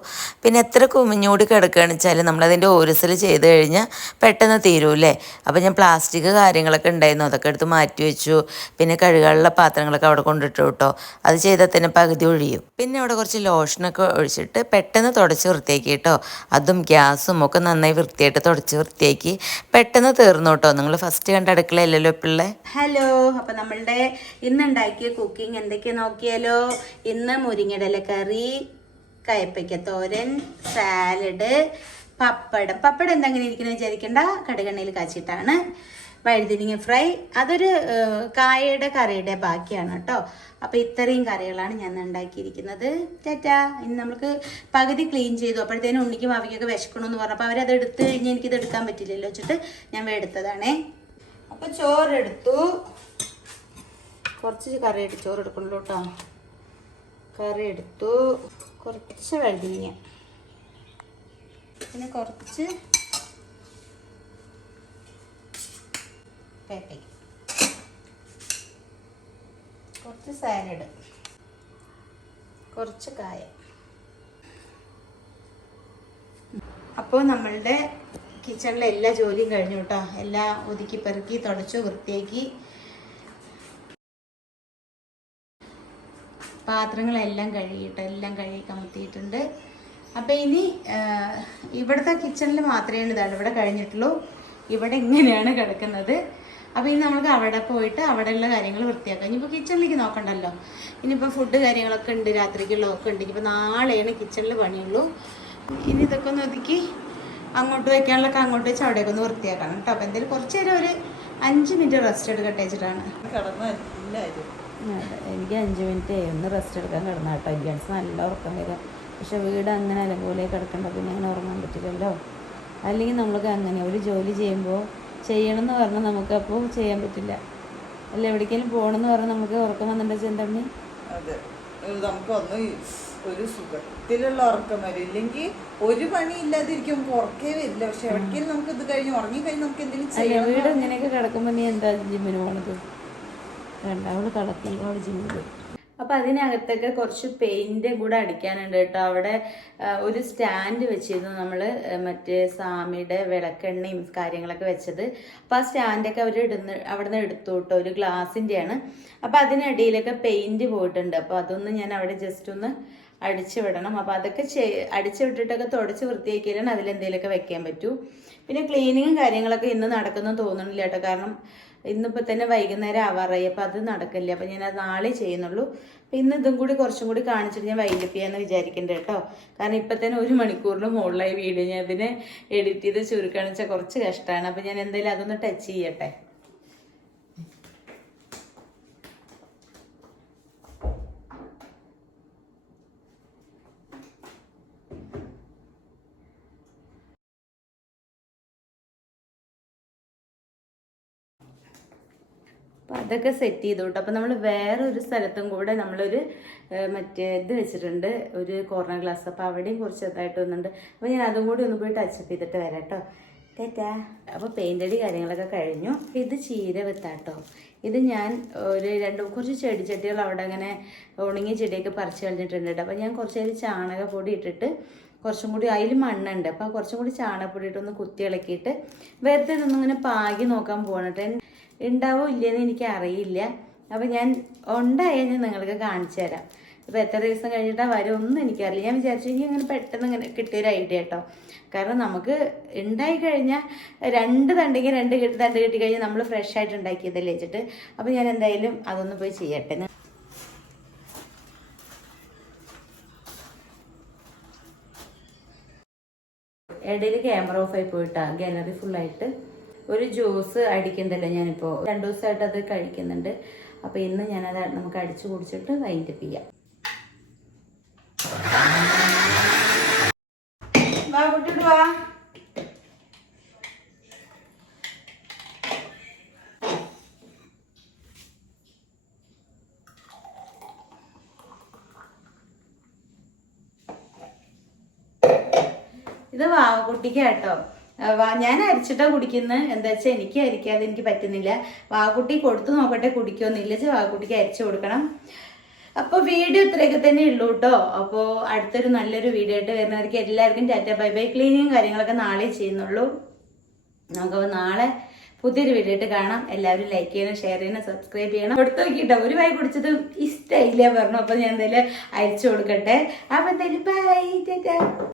പിന്നെ എത്ര കുമിഞ്ഞൂടി കിടക്കുകയാണെന്ന് വെച്ചാൽ നമ്മളതിൻ്റെ ഓരസിൽ ചെയ്ത് കഴിഞ്ഞാൽ പെട്ടെന്ന് തീരൂല്ലേ. അപ്പോൾ ഞാൻ പ്ലാസ്റ്റിക് കാര്യങ്ങളൊക്കെ ഉണ്ടായിരുന്നു, അതൊക്കെ എടുത്ത് മാറ്റി വെച്ചു. പിന്നെ കഴുകാനുള്ള പാത്രങ്ങളൊക്കെ അവിടെ കൊണ്ടിട്ടു കേട്ടോ. അത് ചെയ്താൽ തന്നെ പകുതി ഒഴിയും. പിന്നെ അവിടെ കുറച്ച് ലോഷനൊക്കെ ഒഴിച്ചിട്ട് പെട്ടെന്ന് തുടച്ച് വൃത്തിയാക്കി കേട്ടോ. അതും ഗ്യാസും ഒക്കെ നന്നായി വൃത്തിയായിട്ട് തുടച്ച് വൃത്തിയാക്കി പെട്ടെന്ന് തീർന്നു കേട്ടോ. നിങ്ങൾ ഫസ്റ്റ് കണ്ട അടുക്കളയല്ലല്ലോ പിള്ളേ. ഹലോ, അപ്പം നമ്മളുടെ ഇന്നുണ്ടാക്കിയ കുക്കിംഗ് എന്തൊക്കെയാണ് നോക്കിയാലോ. ഇന്ന് മുരിങ്ങയില കറി, കയ്പ്പയ്ക്ക തോരൻ, സാലഡ്, പപ്പടം എന്തെങ്കിലും ഇരിക്കുന്ന വിചാരിക്കേണ്ട, കടുകെണ്ണയിൽ കാച്ചിട്ടാണ്. വഴുതിരിങ്ങ ഫ്രൈ, അതൊരു കായയുടെ കറിയുടെ ബാക്കിയാണ് കേട്ടോ. അപ്പോൾ ഇത്രയും കറികളാണ് ഞാൻ ഉണ്ടാക്കിയിരിക്കുന്നത്. ടാറ്റാ. ഇനി നമുക്ക് പകുതി ക്ലീൻ ചെയ്തു. അപ്പോഴത്തേനും ഉണ്ണിക്കും അവയ്ക്കൊക്കെ വിശക്കണമെന്ന് പറഞ്ഞപ്പോൾ അവരത് എടുത്ത് കഴിഞ്ഞ് എനിക്കിത് എടുക്കാൻ പറ്റില്ലല്ലോ വെച്ചിട്ട് ഞാൻ എടുത്തതാണേ. അപ്പോൾ ചോറെടുത്തു. കുറച്ച് ചോറ് എടുക്കണല്ലോ കേട്ടോ. കറി എടുത്തു. കുറച്ച് വഴുതിരിങ്ങ, പിന്നെ കുറച്ച് കയ്പ്പയ്ക്ക, കുറച്ച് സാലഡ്, കുറച്ച് കായ. അപ്പോൾ നമ്മളുടെ കിച്ചണിലെ എല്ലാ ജോലിയും കഴിഞ്ഞു കേട്ടോ. എല്ലാം ഒതുക്കി പെറുക്കി തുടച്ചു വൃത്തിയാക്കി. പാത്രങ്ങളെല്ലാം കഴുകിയിട്ട് എല്ലാം കഴുകി കമത്തിയിട്ടുണ്ട്. അപ്പോൾ ഇനി ഇവിടുത്തെ കിച്ചണിൽ മാത്രമേ ഇതാണ് ഇവിടെ കഴിഞ്ഞിട്ടുള്ളൂ. ഇവിടെ ഇങ്ങനെയാണ് കിടക്കുന്നത്. അപ്പോൾ ഇനി നമുക്ക് അവിടെ പോയിട്ട് അവിടെയുള്ള കാര്യങ്ങൾ വൃത്തിയാക്കാം. ഇനിയിപ്പോൾ കിച്ചണിലേക്ക് നോക്കണ്ടല്ലോ. ഇനിയിപ്പോൾ ഫുഡ് കാര്യങ്ങളൊക്കെ ഉണ്ട്, രാത്രിക്കുള്ളതൊക്കെ ഉണ്ട്. ഇനിയിപ്പോൾ നാളെയാണ് കിച്ചണിൽ പണിയുള്ളൂ. ഇനി ഇതൊക്കെ ഒന്ന് ഒതുക്കി അങ്ങോട്ട് വയ്ക്കാനുള്ളതൊക്കെ അങ്ങോട്ട് വെച്ച് അവിടേക്ക് ഒന്ന് വൃത്തിയാക്കണം കേട്ടോ. അപ്പോൾ എന്തായാലും കുറച്ച് നേരം ഒരു 5 മിനിറ്റ് റെസ്റ്റ് എടുക്കട്ടെ വെച്ചിട്ടാണ്. എനിക്ക് 5 മിനിറ്റ് ഒന്ന് റെസ്റ്റ് എടുക്കാൻ കിടന്ന കേട്ടോ. എനിക്ക് നല്ല ഉറക്കം വരാം. പക്ഷെ വീട് അങ്ങനെ അലപോലെ കിടക്കണ്ട, പിന്നെ അങ്ങനെ ഉറങ്ങാൻ പറ്റില്ലല്ലോ. അല്ലെങ്കിൽ നമ്മൾക്ക് അങ്ങനെ ഒരു ജോലി ചെയ്യുമ്പോൾ ചെയ്യണം എന്ന് പറഞ്ഞാൽ നമുക്കപ്പോൾ ചെയ്യാൻ പറ്റില്ല. അല്ല എവിടേക്കെങ്കിലും പോകണമെന്ന് പറഞ്ഞാൽ നമുക്ക് ഉറക്കം വന്നിട്ടുണ്ടെങ്കിൽ എന്താണ്? അതെ, നമുക്കൊന്ന് ഒരു സുഖത്തിലുള്ള ഉറക്കം വരും. ഇല്ലെങ്കിൽ ഒരു പണി ഇല്ലാതിരിക്കുമ്പോൾ ഉറക്കേ വരില്ല. പക്ഷെ എവിടേക്കെങ്കിലും നമുക്ക് ഇത് കഴിഞ്ഞ് ഉറങ്ങിക്കഴിഞ്ഞ് നമുക്ക് എന്തെങ്കിലും ചെയ്യാം. വീട് ഇങ്ങനെയൊക്കെ കിടക്കുമ്പോൾ നീ എന്താ ജിമ്മിന് പോണത്? രണ്ടാമത് കിടക്കുമ്പോൾ അവൾ ജിമ്മിൽ പോയി. അപ്പോൾ അതിനകത്തൊക്കെ കുറച്ച് പെയിന്റ് കൂടെ അടിക്കാനുണ്ട് കേട്ടോ. അവിടെ ഒരു സ്റ്റാൻഡ് വെച്ചിരുന്നു നമ്മൾ, മറ്റേ സാമിയുടെ വിളക്കെണ്ണയും കാര്യങ്ങളൊക്കെ വെച്ചത്. അപ്പോൾ ആ സ്റ്റാൻഡൊക്കെ അവർ അവിടെ നിന്ന് എടുത്തു കേട്ടോ. ഒരു ഗ്ലാസിൻ്റെയാണ്. അപ്പോൾ അതിനടിയിലൊക്കെ പെയിന്റ് പോയിട്ടുണ്ട്. അപ്പോൾ അതൊന്ന് ഞാൻ അവിടെ ജസ്റ്റ് ഒന്ന് അടിച്ചു വിടണം. അപ്പോൾ അതൊക്കെ അടിച്ചു വിട്ടിട്ടൊക്കെ തുടച്ച് വൃത്തിയാക്കിയാലാണ് അതിലെന്തെങ്കിലുമൊക്കെ വെക്കാൻ പറ്റൂ. പിന്നെ ക്ലീനിങ്ങും കാര്യങ്ങളൊക്കെ ഇന്ന് നടക്കുമെന്ന് തോന്നുന്നില്ല കേട്ടോ. കാരണം ഇന്നിപ്പോൾ തന്നെ വൈകുന്നേരം ആവാറായി. അപ്പോൾ അത് നടക്കില്ല. അപ്പോൾ ഞാൻ അത് നാളെ ചെയ്യുന്നുള്ളൂ. അപ്പോൾ ഇന്ന് ഇതും കൂടി കുറച്ചും കൂടി കാണിച്ചിട്ട് ഞാൻ വൈൻഡപ്പ് ചെയ്യാമെന്ന് വിചാരിക്കുന്നുണ്ട് കേട്ടോ. കാരണം ഇപ്പം തന്നെ 1 മണിക്കൂറിന് മുകളിലായി വീഡിയോ. ഞാൻ അതിനെ എഡിറ്റ് ചെയ്ത് ചുരുക്കാന്ന് വെച്ചാൽ കുറച്ച് കഷ്ടമാണ്. അപ്പോൾ ഞാൻ എന്തായാലും അതൊന്ന് ടച്ച് ചെയ്യട്ടെ. അപ്പോൾ അതൊക്കെ സെറ്റ് ചെയ്തു കേട്ടോ. അപ്പോൾ നമ്മൾ വേറൊരു സ്ഥലത്തും കൂടെ നമ്മളൊരു മറ്റേ ഇത് വെച്ചിട്ടുണ്ട്, ഒരു കോർണർ ഗ്ലാസ്. അപ്പോൾ അവിടെയും കുറച്ച് ചെറുതായിട്ട് വന്നിട്ടുണ്ട്. അപ്പോൾ ഞാൻ അതും കൂടി ഒന്ന് പോയി ടച്ചപ്പ് ചെയ്തിട്ട് വരാം കേട്ടോ. തെറ്റാ. അപ്പോൾ പെയിൻ്റ് അടി കാര്യങ്ങളൊക്കെ കഴിഞ്ഞു. ഇത് ചീര വിത്താട്ടോ. ഇത് ഞാൻ കുറച്ച് ചെടിച്ചട്ടികൾ അവിടെ അങ്ങനെ ഉണങ്ങിയ ചെടിയൊക്കെ പറിച്ച് കളഞ്ഞിട്ടുണ്ട് കേട്ടോ. അപ്പോൾ ഞാൻ കുറച്ച് നേരം ചാണകപ്പൊടി ഇട്ടിട്ട് കുറച്ചും കൂടി അതിൽ മണ്ണുണ്ട്. അപ്പോൾ കുറച്ചും കൂടി ചാണകപ്പൊടി ഇട്ടൊന്ന് കുത്തി ഇളക്കിയിട്ട് വെറുതെ ഇതൊന്നും ഇങ്ങനെ പാകി നോക്കാൻ പോകണട്ടെ. ഉണ്ടാവോ ഇല്ലയെന്ന് എനിക്ക് അറിയില്ല. അപ്പോൾ ഞാൻ ഉണ്ടായാൽ ഞാൻ നിങ്ങൾക്ക് കാണിച്ചു തരാം. ഇപ്പോൾ എത്ര ദിവസം കഴിഞ്ഞിട്ടാണ് വരുമൊന്നും എനിക്കറിയില്ല. ഞാൻ വിചാരിച്ചു ഇനി അങ്ങനെ പെട്ടെന്ന് ഇങ്ങനെ കിട്ടിയൊരു ഐഡിയ കേട്ടോ. കാരണം നമുക്ക് ഉണ്ടായി കഴിഞ്ഞാൽ 2 തണ്ടെങ്കിൽ 2 തണ്ട് കിട്ടിക്കഴിഞ്ഞാൽ നമ്മൾ ഫ്രഷ് ആയിട്ട് ഉണ്ടാക്കിയതല്ലേ വെച്ചിട്ട്. അപ്പോൾ ഞാൻ എന്തായാലും അതൊന്ന് പോയി ചെയ്യട്ടെ. ഇടയിൽ ക്യാമറ ഓഫായി പോയിട്ടാ ഗാലറി ഫുള്ളായിട്ട്. ഒരു ജ്യൂസ് അടിക്കണ്ടല്ലോ ഞാനിപ്പോൾ 2 ദിവസമായിട്ട് അത് കഴിക്കുന്നുണ്ട്. അപ്പോൾ ഇന്ന് ഞാനത് നമുക്ക് അടിച്ചു കുടിച്ചിട്ട് വൈൻഡപ്പ് ചെയ്യാം. വാ കുട്ടിട്ട് വാ. ഇത് വാവക്കുട്ടിക്ക് കേട്ടോ. ഞാൻ അരിച്ചിട്ടാ കുടിക്കുന്നത്. എന്താ വെച്ചാൽ എനിക്ക് അരിക്കാതെ എനിക്ക് പറ്റുന്നില്ല. വാവക്കുട്ടി കൊടുത്തു നോക്കട്ടെ കുടിക്കുമെന്നില്ല. വാവക്കുട്ടിക്ക് അരിച്ചു കൊടുക്കണം. അപ്പോൾ വീഡിയോ ഇത്രയൊക്കെ തന്നെ ഉള്ളൂ കേട്ടോ. അപ്പോൾ അടുത്തൊരു നല്ലൊരു വീഡിയോ ആയിട്ട് വരുന്നവർക്ക് എല്ലാവർക്കും ടാറ്റ ബൈ ബൈ. ക്ലീനിങ്ങും കാര്യങ്ങളൊക്കെ നാളെ ചെയ്യുന്നുള്ളൂ. നമുക്കപ്പോൾ നാളെ പുതിയൊരു വീഡിയോ ആയിട്ട് കാണാം. എല്ലാവരും ലൈക്ക് ചെയ്യണം, ഷെയർ ചെയ്യണം, സബ്സ്ക്രൈബ് ചെയ്യണം. കൊടുത്തു നോക്കിട്ടോ. ഒരു വായി കുടിച്ചത് ഇഷ്ടമില്ല പറഞ്ഞു. അപ്പോൾ ഞാൻ എന്തായാലും അയച്ചു കൊടുക്കട്ടെ. അപ്പോൾ എന്തായാലും ബൈ ടാറ്റ.